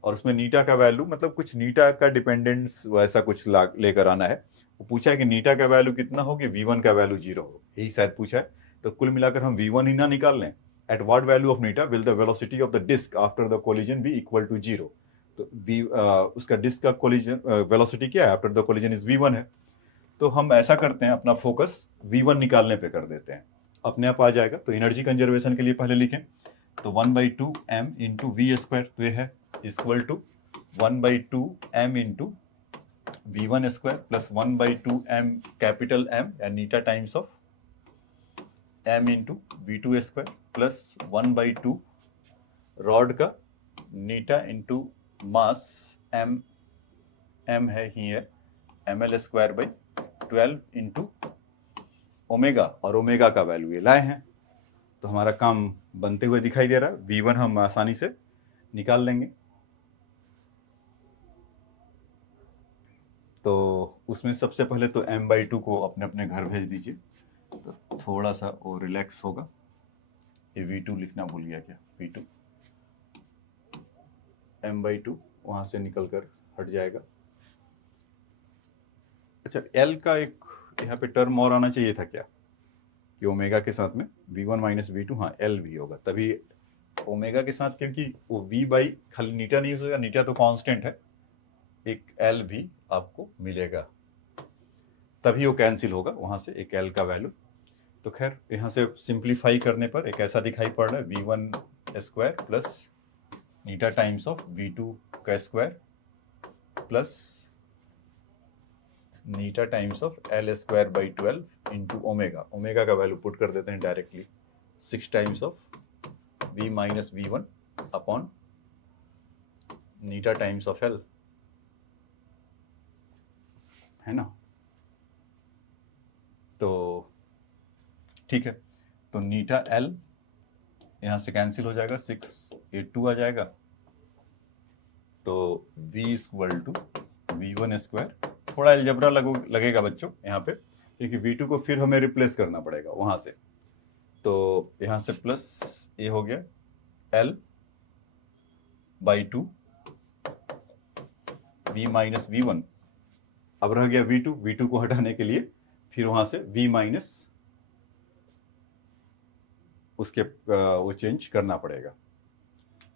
और उसमें नीटा का वैल्यू, मतलब कुछ नीटा का डिपेंडेंस वैसा कुछ लेकर आना है। वो पूछा है कि नीटा का वैल्यू कितना हो कि v1 का वैल्यू 0 हो, यही शायद पूछा है। तो कुल मिलाकर हम v1 ही ना निकाल लें। At what value of eta will the velocity of the disc after the collision be equal to 0। तो उसका डिस्क का कोलिजन वेलोसिटी क्या है after the collision is v1 है। तो हम ऐसा करते हैं, अपना फोकस v1 निकालने पे कर देते हैं, अपने आप आ जाएगा। तो एनर्जी कंजर्वेशन के लिए पहले लिखें, तो 1/2 m इंटू वी स्क्वायर, तो ये है equal to 1/2 m into v1 square plus 1/2 m capital M या नीटा times of m into v2 square plus 1/2 rod का नीटा इंटू मास m है ही है ml square by 12 into omega, और ओमेगा का वैल्यू ये लाए हैं। तो हमारा काम बनते हुए दिखाई दे रहा है। v1 हम आसानी से निकाल लेंगे। तो उसमें सबसे पहले तो m/2 को अपने अपने घर भेज दीजिए, तो थोड़ा सा वो रिलैक्स होगा। ये v2 लिखना भूल गया क्या, v2 m/2 वहां से निकल कर हट जाएगा। अच्छा, l का एक यहाँ पे टर्म और आना चाहिए था क्या, कि ओमेगा के साथ में v1 माइनस v2, हाँ l भी होगा तभी ओमेगा के साथ, क्योंकि वो v बाई खाली नीटा नहीं हो सकता, नीटा तो कांस्टेंट है, एक l भी आपको मिलेगा, तभी वो कैंसिल होगा वहां से एक l का वैल्यू। तो खैर यहाँ से सिंप्लीफाई करने पर एक ऐसा दिखाई पड़ रहा है, v1 square plus Neeta times of v2 का square plus Neeta times of l square by 12 into omega. Omega का वैल्यू पुट कर देते हैं directly, 6 times of v minus v1 upon Neeta times of l, है ना। तो ठीक है, तो नीटा l यहाँ से कैंसिल हो जाएगा, 6 8 2 आ जाएगा। तो v equal to v1 square, थोड़ा अलजेब्रा लगेगा बच्चों यहाँ पे, क्योंकि v2 को फिर हमें रिप्लेस करना पड़ेगा वहां से। तो यहाँ से प्लस ये हो गया l/2 v माइनस v1, अब रह गया v2 को हटाने के लिए फिर वहां से v माइनस उसके वो चेंज करना पड़ेगा।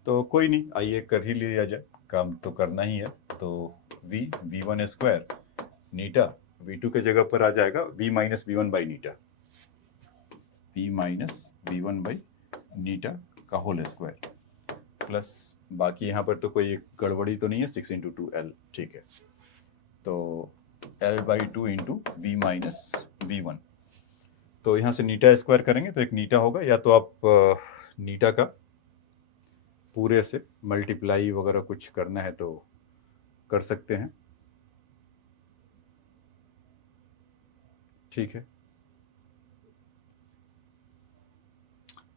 तो कोई नहीं, आइए कर ही लिया जाए, काम तो करना ही है। तो v1 स्क्वायर नीटा v2 के जगह पर आ जाएगा v माइनस v1 बाई नीटा, v माइनस v1 बाई नीटा का होल स्क्वायर प्लस बाकी यहाँ पर तो कोई गड़बड़ी तो नहीं है, 6 इंटू 2l, ठीक है। तो l/2 into v minus v1, तो यहाँ से नीटा स्क्वायर करेंगे तो एक नीटा होगा, या तो आप नीटा का पूरे से मल्टीप्लाई वगैरह कुछ करना है तो कर सकते हैं। ठीक है,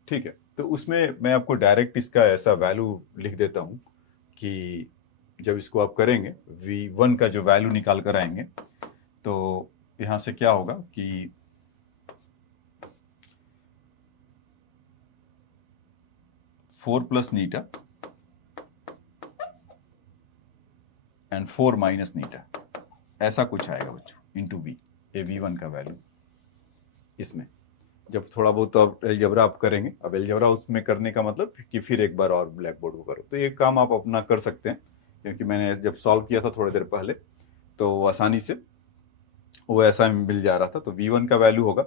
ठीक है। तो उसमें मैं आपको डायरेक्ट इसका ऐसा वैल्यू लिख देता हूँ कि जब इसको आप करेंगे V1 का जो वैल्यू निकाल कर आएंगे, तो यहाँ से क्या होगा कि फोर प्लस नीटा एंड 4 माइनस नीटा, ऐसा कुछ आएगा बच्चों, इंटू वी, ये V1 का वैल्यू। इसमें जब थोड़ा बहुत अब एलजेब्रा आप करेंगे, अब एलजेब्रा उसमें करने का मतलब कि फिर एक बार और ब्लैक बोर्ड को करो, तो ये काम आप अपना कर सकते हैं, क्योंकि मैंने जब सॉल्व किया था थोड़ी देर पहले तो आसानी से वो ऐसा मिल जा रहा था। तो V1 का वैल्यू होगा,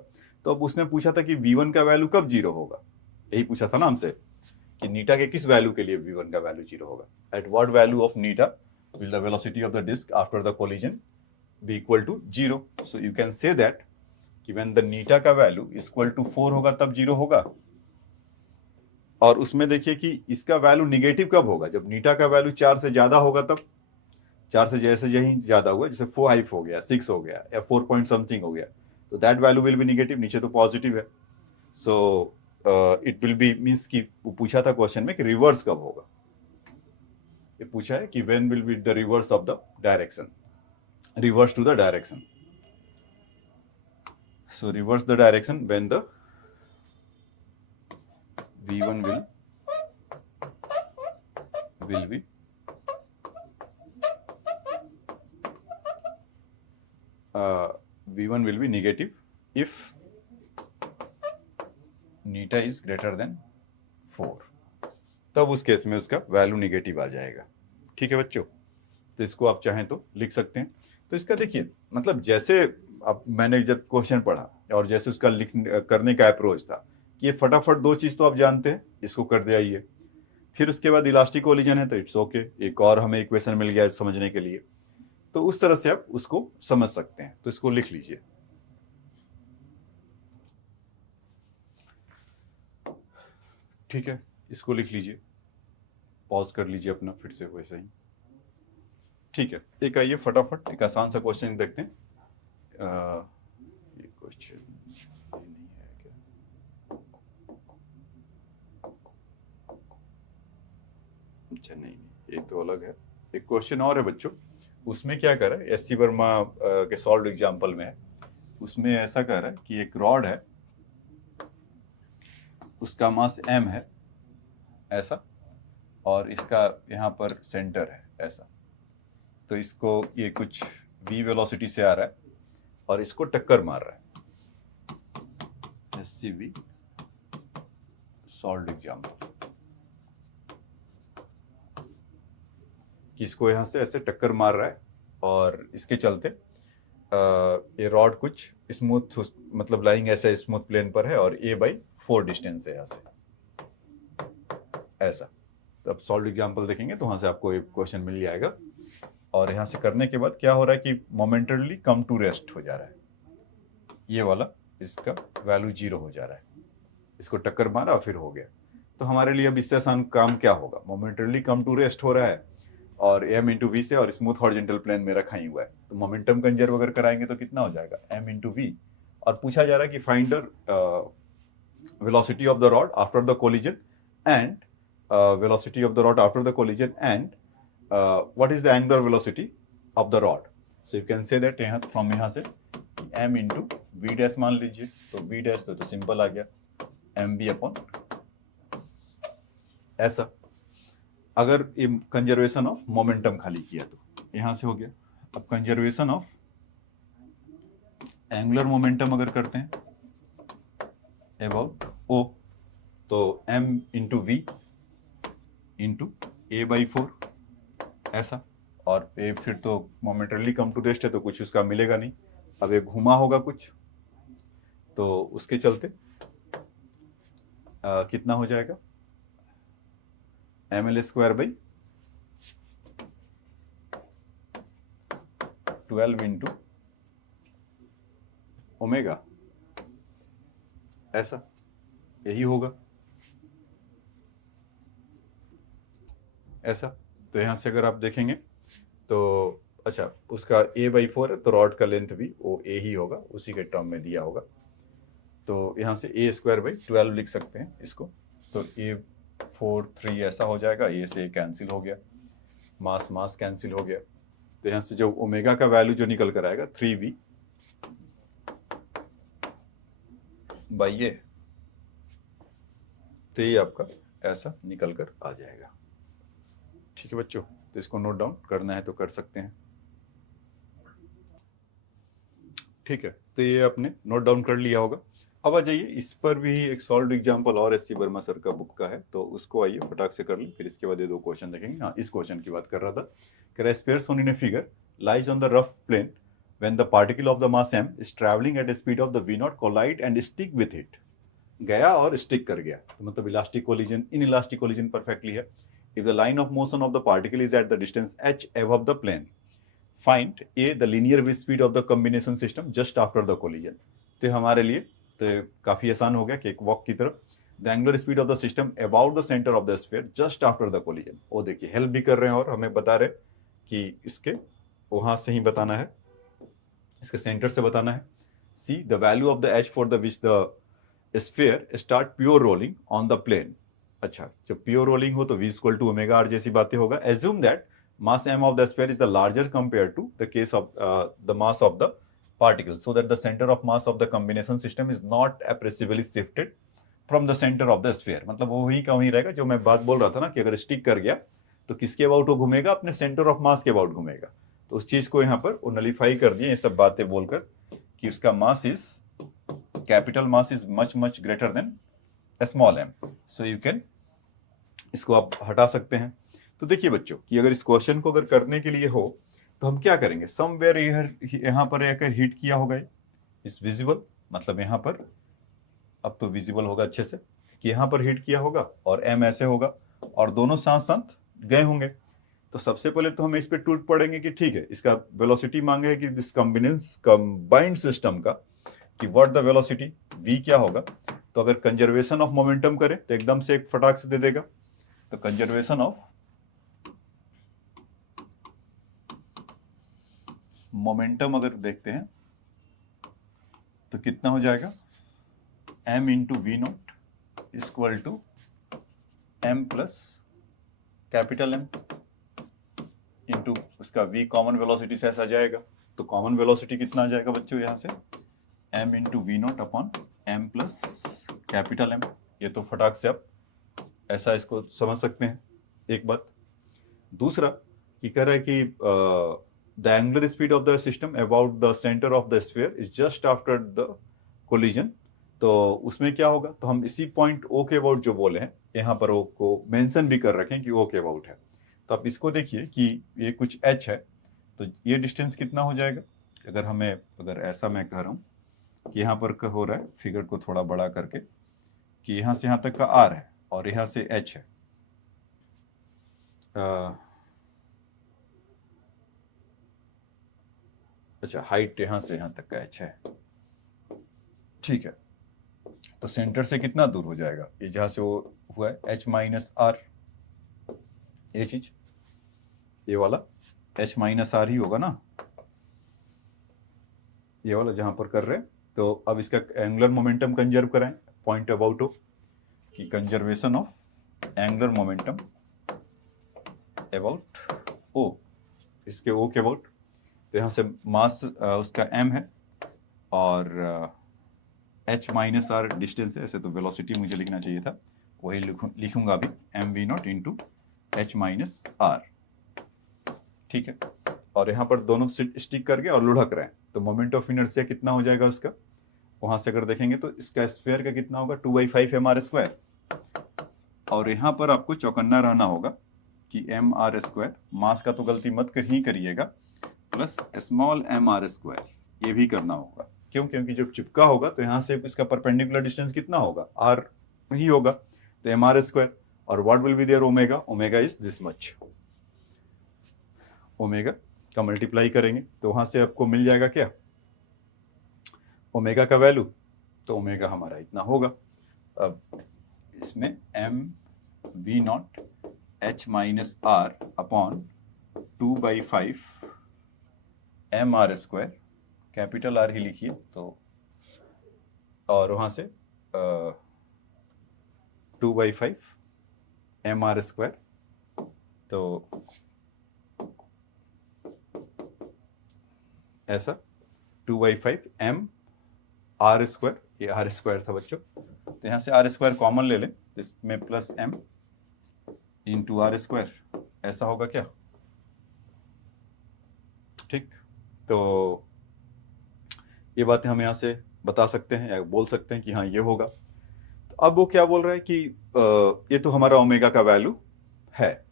तो अब उसने पूछा था कि V1 का वैल्यू कब जीरो होगा, यही पूछा था ना हमसे कि नीटा के किस वैल्यू के लिए V1 का वैल्यू जीरो होगा। At what value of eta will the velocity of the disc after the collision be equal to zero. So you can say that कि व्हेन द नीटा का वैल्यू इक्वल टू 4 होगा तब zero होगा। और उसमें देखिए कि इसका वैल्यू निगेटिव कब होगा, जब नीटा का वैल्यू 4 से ज्यादा होगा तब। 4 से जैसे यही ज्यादा हुआ, जैसे 5 हो गया, 6 हो गया या 4 पॉइंट समथिंग हो गया, तो that value will be negative, नीचे तो पॉजिटिव है। So it will be means कि वो पूछा था क्वेश्चन में कि रिवर्स कब होगा, ये पूछा है कि when will be the reverse of the direction, reverse to the direction. So reverse the direction when the V1 will be V1 will be negative if Neeta is greater than 4, तब उस case में उसका value negative आ जाएगा। ठीक है बच्चों, तो इसको आप चाहें तो लिख सकते हैं। तो इसका देखिए मतलब जैसे अब मैंने जब क्वेश्चन पढ़ा और जैसे उसका लिख करने का अप्रोच था कि ये फटाफट दो चीज तो आप जानते हैं, इसको कर दे आइए, फिर उसके बाद इलास्टिक कोलिजन है तो इट्स ओके, एक और हमें इक्वेशन मिल गया समझने के लिए, तो उस तरह से आप उसको समझ सकते हैं। तो इसको लिख लीजिए। ठीक है, इसको लिख लीजिए, पॉज कर लीजिए अपना फिर से वैसे ही। ठीक है, एक आइए फटाफट एक आसान सा क्वेश्चन देखते हैं। ये क्वेश्चन नहीं है क्या? अच्छा नहीं, एक तो अलग है, एक क्वेश्चन और है बच्चों। उसमें क्या कर रहा है, एस सी वर्मा के सॉल्व एग्जाम्पल में है, उसमें ऐसा कह रहा है कि एक रॉड है, उसका मास m है ऐसा, और इसका यहाँ पर सेंटर है ऐसा, तो इसको ये कुछ v वेलोसिटी से आ रहा है और इसको टक्कर मार रहा है। SCV सॉल्व एग्जाम्पल, कि इसको यहाँ से ऐसे टक्कर मार रहा है और इसके चलते ये रॉड कुछ स्मूथ मतलब लाइंग ऐसे स्मूथ प्लेन पर है और a/4 डिस्टेंस है यहाँ से ऐसा। तो अब सॉल्व एग्जाम्पल देखेंगे तो वहां से आपको एक क्वेश्चन मिल जाएगा। और यहाँ से करने के बाद क्या हो रहा है कि मोमेंटरली कम टू रेस्ट हो जा रहा है, ये वाला इसका वैल्यू जीरो हो जा रहा है, इसको टक्कर मारा फिर हो गया। तो हमारे लिए अब इससे आसान काम क्या होगा, मोमेंटरली कम टू रेस्ट हो रहा है और m इंटू वी से, और स्मूथ हॉरिजॉन्टल प्लेन में रखा ही हुआ है, तो मोमेंटम कंजर्व अगर कराएंगे तो कितना हो जाएगा, m इंटू वी। और पूछा जा रहा है कि find the velocity of the rod after the collision and velocity of the rod after the collision and what is the angular velocity of the rod. So you can say that यहाँ from यहाँ से m into v dash मान लीजिए, तो v dash तो simple आ गया mv upon ऐसा। अगर ये कंजर्वेशन ऑफ मोमेंटम खाली किया तो यहाँ से हो गया। अब कंजर्वेशन ऑफ एंगुलर मोमेंटम अगर करते हैं अबाउट ओ, तो m into we into a/4 ऐसा, और ए फिर तो मोमेंटरली कम टू रेस्ट है तो कुछ उसका मिलेगा नहीं, अब एक घुमा होगा कुछ, तो उसके चलते कितना हो जाएगा, ml² 12 इंटू ओमेगा ऐसा, यही होगा ऐसा। तो यहां से अगर आप देखेंगे तो अच्छा, उसका a/4 है तो रॉड का लेंथ भी वो a ही होगा, उसी के टर्म में दिया होगा। तो यहाँ से a²/12 लिख सकते हैं इसको। तो a4 3 ऐसा हो जाएगा, a से कैंसिल हो गया, मास मास कैंसिल हो गया। तो यहाँ से जो ओमेगा का वैल्यू जो निकल कर आएगा 3v बाई ए, तो ये आपका ऐसा निकल कर आ जाएगा। ठीक है बच्चों, तो इसको नोट डाउन करना है तो कर सकते हैं। ठीक है, तो ये आपने नोट डाउन कर लिया होगा। अब आ जाइए, इस पर भी एक सॉल्व एग्जाम्पल और एस सी वर्मा सर का बुक का है, तो उसको आइए फटाक से कर लें, फिर इसके बाद ये 2 क्वेश्चन देखेंगे। हाँ, इस क्वेश्चन की बात कर रहा था कि spare shown in a figure lies on the rough plane when the particle of the mass m is traveling at a speed of the v naught collide and stick with it। गया और stick कर गया, तो मतलब elastic collision, inelastic collision perfectly है। If the line of motion of the particle is at the distance h above the plane, find a the linear speed of the combination system just after the collision. तो हमारे लिए तो काफी आसान हो गया कि एक वॉक की तरफ the angular speed of the system about the centre of the sphere just after the collision. वो देखिए हेल्प भी कर रहे हैं और हमें बता रहे कि इसके वहां से ही बताना है, इसके सेंटर से बताना है। See the value of the h for the which the sphere start pure rolling on the plane. अच्छा, जब प्योर रोलिंग हो तो v equal to omega r जैसी बातें होगा। Assume that mass m of the sphere is the larger compared to the case of the mass of the particle, so that the center of mass of the combination system is not appreciably shifted from the center of the sphere। मतलब वो वही का वही रहेगा जो मैं बात बोल रहा था ना कि अगर स्टिक कर गया तो किसके अबाउट वो घूमेगा, अपने सेंटर ऑफ मास के अबाउट घूमेगा। तो उस चीज को यहाँ पर वो नलीफाई कर दिए ये सब बातें बोलकर कि उसका mass is, capital mass is much much greater than small m. So you can, इसको आप हटा सकते हैं। तो देखिए बच्चों कि अगर इस क्वेश्चन को अगर करने के लिए हो तो हम क्या करेंगे, समवेयर यहाँ पर अगर हिट किया होगा इस विजिबल, मतलब यहाँ पर अब तो विजिबल होगा अच्छे से कि यहाँ पर हिट किया होगा और एम ऐसे होगा और दोनों साथ साथ गए होंगे। तो सबसे पहले तो हम इस पे टूट पड़ेंगे कि ठीक है, इसका वेलोसिटी मांगे है कि दिस कंबाइंड सिस्टम का कि व्हाट द वेलोसिटी v क्या होगा। तो अगर कंजर्वेशन ऑफ मोमेंटम करें तो एकदम से एक फटाक से दे देगा। तो कंजर्वेशन ऑफ मोमेंटम अगर देखते हैं तो कितना हो जाएगा, m into we naught equal to m plus capital M into उसका v कॉमन वेलोसिटी से ऐसा जाएगा। तो कॉमन वेलोसिटी कितना आ जाएगा बच्चों यहाँ से, m into we naught upon m plus capital M। ये तो फटाक से आप ऐसा इसको समझ सकते हैं एक बात। दूसरा कि कह रहा है कि the angular speed of the system about the center of the sphere is just after the collision। तो उसमें क्या होगा, तो हम इसी पॉइंट O के अबाउट जो बोले हैं यहाँ पर O को मेंशन भी कर रखें कि O के अबाउट है। तो आप इसको देखिए कि ये कुछ h है, तो ये डिस्टेंस कितना हो जाएगा। अगर हमें, अगर ऐसा मैं कह रहा हूँ कि यहाँ पर हो रहा है, फिगर को थोड़ा बड़ा करके कि यहाँ से यहाँ तक का r है और यहाँ से h है। अच्छा, हाइट यहाँ से यहाँ तक का h है, ठीक है। तो सेंटर से कितना दूर हो जाएगा, ये जहां से वो हुआ है h माइनस आर, ये चीज ये वाला h माइनस आर ही होगा ना, ये वाला जहां पर कर रहे हैं। तो अब इसका एंगुलर मोमेंटम कंजर्व कराएं पॉइंट अबाउट ओ कि conservation of angular momentum about O, इसके ओ के अबाउट। तो यहाँ से मास उसका m है और h माइनस आर डिस्टेंस है, ऐसे तो वेलोसिटी मुझे लिखना चाहिए था, वही लिखूंगा अभी m we not into h minus r, ठीक है। और यहाँ पर दोनों स्टिक करके और लुढ़क रहे हैं, तो मोमेंट ऑफ इनर्शिया कितना हो जाएगा उसका, वहां से अगर देखेंगे तो इसका स्फीयर का कितना होगा 2/5 mr²। और यहाँ पर आपको चौकन्ना रहना होगा कि mr², मास का तो गलती मत ही करिएगा, प्लस स्मॉल mr², ये भी करना होगा। क्यों, क्योंकि जब चिपका होगा तो यहाँ से इसका परपेंडिकुलर डिस्टेंस कितना होगा, r ही होगा, तो mr²। और what will be there, omega, omega is this much, omega का मल्टीप्लाई करेंगे तो वहां से आपको मिल जाएगा क्या, ओमेगा का वैल्यू। तो ओमेगा हमारा इतना होगा। अब इसमें m v नॉट h minus R upon 2/5 M R square, capital R ही लिखिए, तो और वहां से 2/5 एम आर स्क्वायर, तो ऐसा 2/5 एम आर स्क्वायर, ये आर स्क्वायर था बच्चों, तो यहाँ से आर स्क्वायर कॉमन ले लें, इसमें plus m into are square, ऐसा होगा क्या? ठीक, तो ये बातें हम यहाँ से बता सकते हैं या बोल सकते हैं कि हाँ ये होगा। तो अब वो क्या बोल रहा है कि ये तो हमारा ओमेगा का वैल्यू है।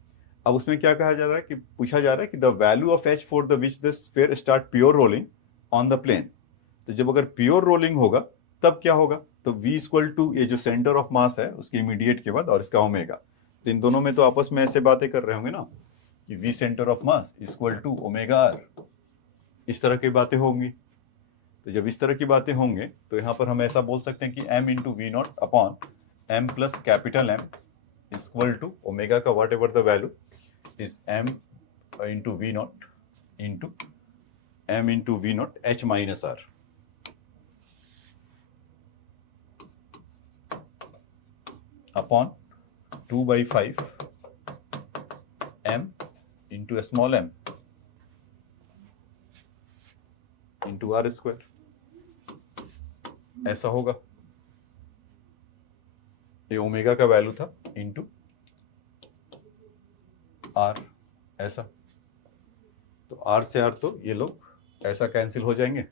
अब उसमें क्या कहा जा रहा है कि पूछा जा रहा है कि the value of h for the which the sphere start pure rolling on the plane. तो जब अगर प्योर रोलिंग होगा तब क्या होगा? तो v इक्वल टू ये जो सेंटर ऑफ मास है उसके इमीडिएट के बाद और इसका ओमेगा, तो इन दोनों में तो आपस में ऐसे बातें कर रहे होंगे ना कि v centre of mass equal to omega r, इस तरह की बातें होंगी। तो जब इस तरह की बातें होंगे तो यहाँ पर हम ऐसा बोल सकते हैं कि m into we naught upon m plus capital M equal to omega का whatever the value is m into we not into m into we naught h minus R. Upon 2/5 m into small m into are square, ऐसा होगा। ये omega का value था into are, ऐसा, तो are से are तो ये लोग ऐसा कैंसिल हो जाएंगे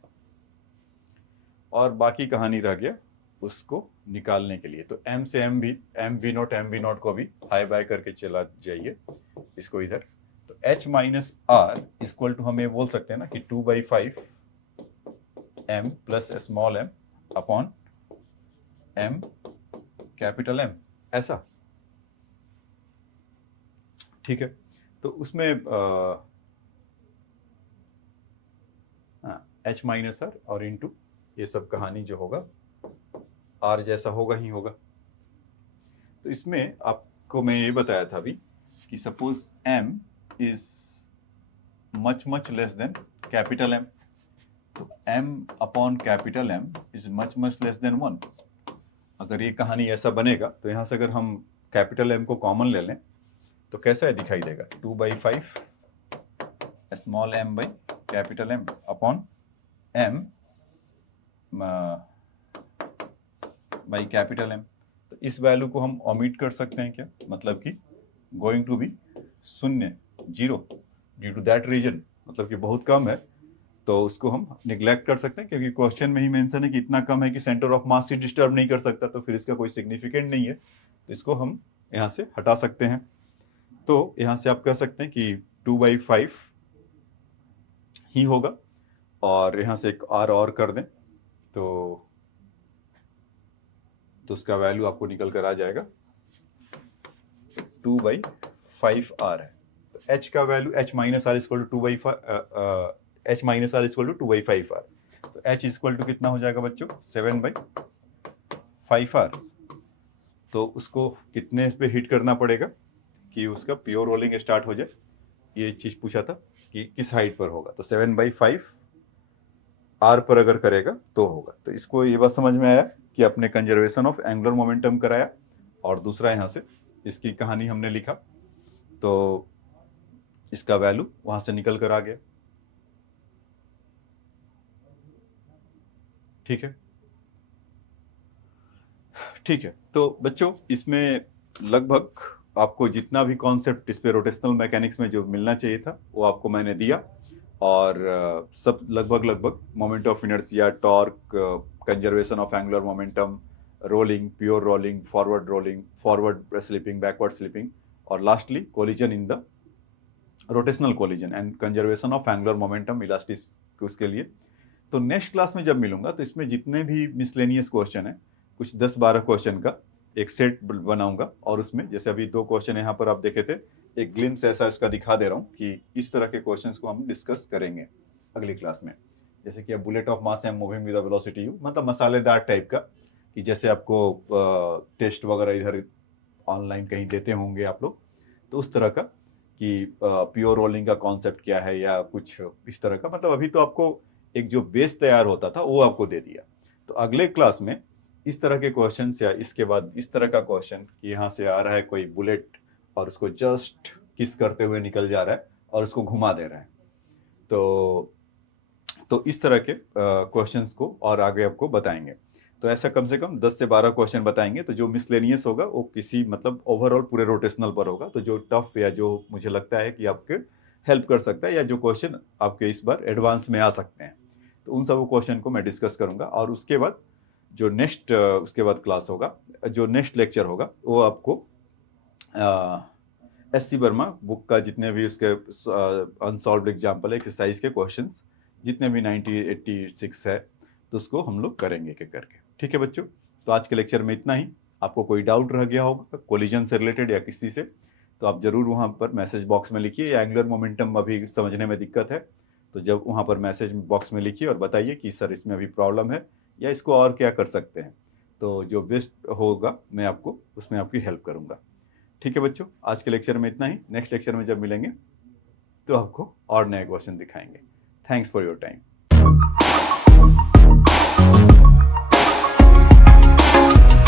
और बाकी कहानी रह गया उसको निकालने के लिए। तो m से m वी नॉट को भी हाई बाय करके चला जाइए इसको इधर, तो h minus r equal to हम ये बोल सकते हैं ना कि 2/5 m plus small m upon m capital M, ऐसा। ठीक है, तो उसमें h माइनस आर और इंटू ये सब कहानी जो होगा r जैसा होगा ही होगा। तो इसमें आपको मैं ये बताया था अभी कि suppose m is much less than capital M, तो m upon capital M is much less than 1। अगर ये कहानी ऐसा बनेगा तो यहाँ से अगर हम कैपिटल M को कॉमन ले लें तो कैसा है दिखाई देगा? 2/5 small m by capital M upon m by capital M। तो इस वैल्यू को हम ओमिट कर सकते हैं क्या? मतलब कि गोइंग टू बी शून्य, zero, due to that reason, मतलब कि बहुत कम है, तो उसको हम निग्लेक्ट कर सकते हैं क्योंकि क्वेश्चन में ही मेंशन है कि इतना कम है कि सेंटर ऑफ मास से डिस्टर्ब नहीं कर सकता, तो फिर इसका कोई सिग्निफिकेंट नहीं है, तो इसको हम यहाँ से हटा सकते हैं। तो यहाँ से आप कह सकते हैं कि 2/5 ही होगा और यहाँ से एक r और कर दें तो उसका वैल्यू आपको निकल कर आ जाएगा 2/5r है। तो h का value h minus r equal to 2/5 h minus r equal to 2/5r, तो h इक्वल टू कितना हो जाएगा बच्चों? 7/5r। तो उसको कितने पे हिट करना पड़ेगा कि उसका प्योर रोलिंग स्टार्ट हो जाए? ये चीज पूछा था कि किस हाइट पर होगा, तो 7/5 r पर अगर करेगा तो होगा। तो इसको ये बात समझ में आया कि अपने कंजर्वेशन ऑफ एंगुलर मोमेंटम कराया और दूसरा यहाँ से इसकी कहानी हमने लिखा, तो इसका वैल्यू वहां से निकल कर आ गया। ठीक है, ठीक है। तो बच्चों इसमें लगभग आपको जितना भी कॉन्सेप्ट इस पे रोटेशनल मैकेनिक्स में जो मिलना चाहिए था वो आपको मैंने दिया, और सब लगभग moment of inertia, torque, conservation of angular momentum, rolling, pure rolling, forward slipping, backward slipping, और lastly collision in the rotational collision and conservation of angular momentum elastic उसके लिए। तो नेक्स्ट क्लास में जब मिलूंगा तो इसमें जितने भी मिसलेनियस क्वेश्चन है, कुछ 10-12 क्वेश्चन का एक सेट बनाऊंगा, और उसमें जैसे अभी 2 क्वेश्चन यहाँ पर आप देखे थे, एक ग्लिम्स ऐसा इसका दिखा दे रहा हूँ कि इस तरह के क्वेश्चंस को हम डिस्कस करेंगे अगली क्लास में। जैसे कि अब bullet of mass am moving with velocity you, मतलब मसालेदार टाइप का, कि जैसे आपको टेस्ट वगैरह इधर ऑनलाइन कहीं देते होंगे आप लोग, तो उस तरह का कि प्योर रोलिंग का कॉन्सेप्ट क्या है या कुछ इस तरह का, मतलब अभी तो आपको एक जो बेस तैयार होता था वो आपको दे दिया। तो अगले क्लास में इस तरह के क्वेश्चन या इसके बाद इस तरह का क्वेश्चन कि यहाँ से आ रहा है कोई बुलेट और उसको जस्ट किस करते हुए निकल जा रहा है और उसको घुमा दे रहा है, तो इस तरह के क्वेश्चंस को और आगे आपको बताएंगे। तो ऐसा कम से कम 10 से 12 क्वेश्चन बताएंगे। तो जो मिसलेनियस होगा वो किसी मतलब ओवरऑल पूरे रोटेशनल पर होगा। तो जो टफ या जो मुझे लगता है कि आपके हेल्प कर सकता है या जो क्वेश्चन आपके इस बार एडवांस में आ सकते हैं, तो उन सब क्वेश्चन को मैं डिस्कस करूंगा। और उसके बाद जो नेक्स्ट उसके बाद क्लास होगा, जो नेक्स्ट लेक्चर होगा वो आपको एस.सी. वर्मा बुक का जितने भी उसके अनसॉल्व्ड एग्जाम्पल एक्सरसाइज के क्वेश्चंस जितने भी 9086 है, तो उसको हम लोग करेंगे एक एक करके। ठीक है बच्चों, तो आज के लेक्चर में इतना ही। आपको कोई डाउट रह गया होगा कोलिजन से रिलेटेड या किसी से, तो आप जरूर वहाँ पर मैसेज बॉक्स में लिखिए। या एंगुलर मोमेंटम अभी समझने में दिक्कत है तो जब वहाँ पर मैसेज बॉक्स में लिखिए और बताइए कि सर इसमें अभी प्रॉब्लम है या इसको और क्या कर सकते हैं। तो जो बेस्ट होगा मैं आपको उसमें आपकी हेल्प करूँगा। ठीक है बच्चों, आज के लेक्चर में इतना ही। नेक्स्ट लेक्चर में जब मिलेंगे तो आपको और नए क्वेश्चन दिखाएंगे। Thanks for your time.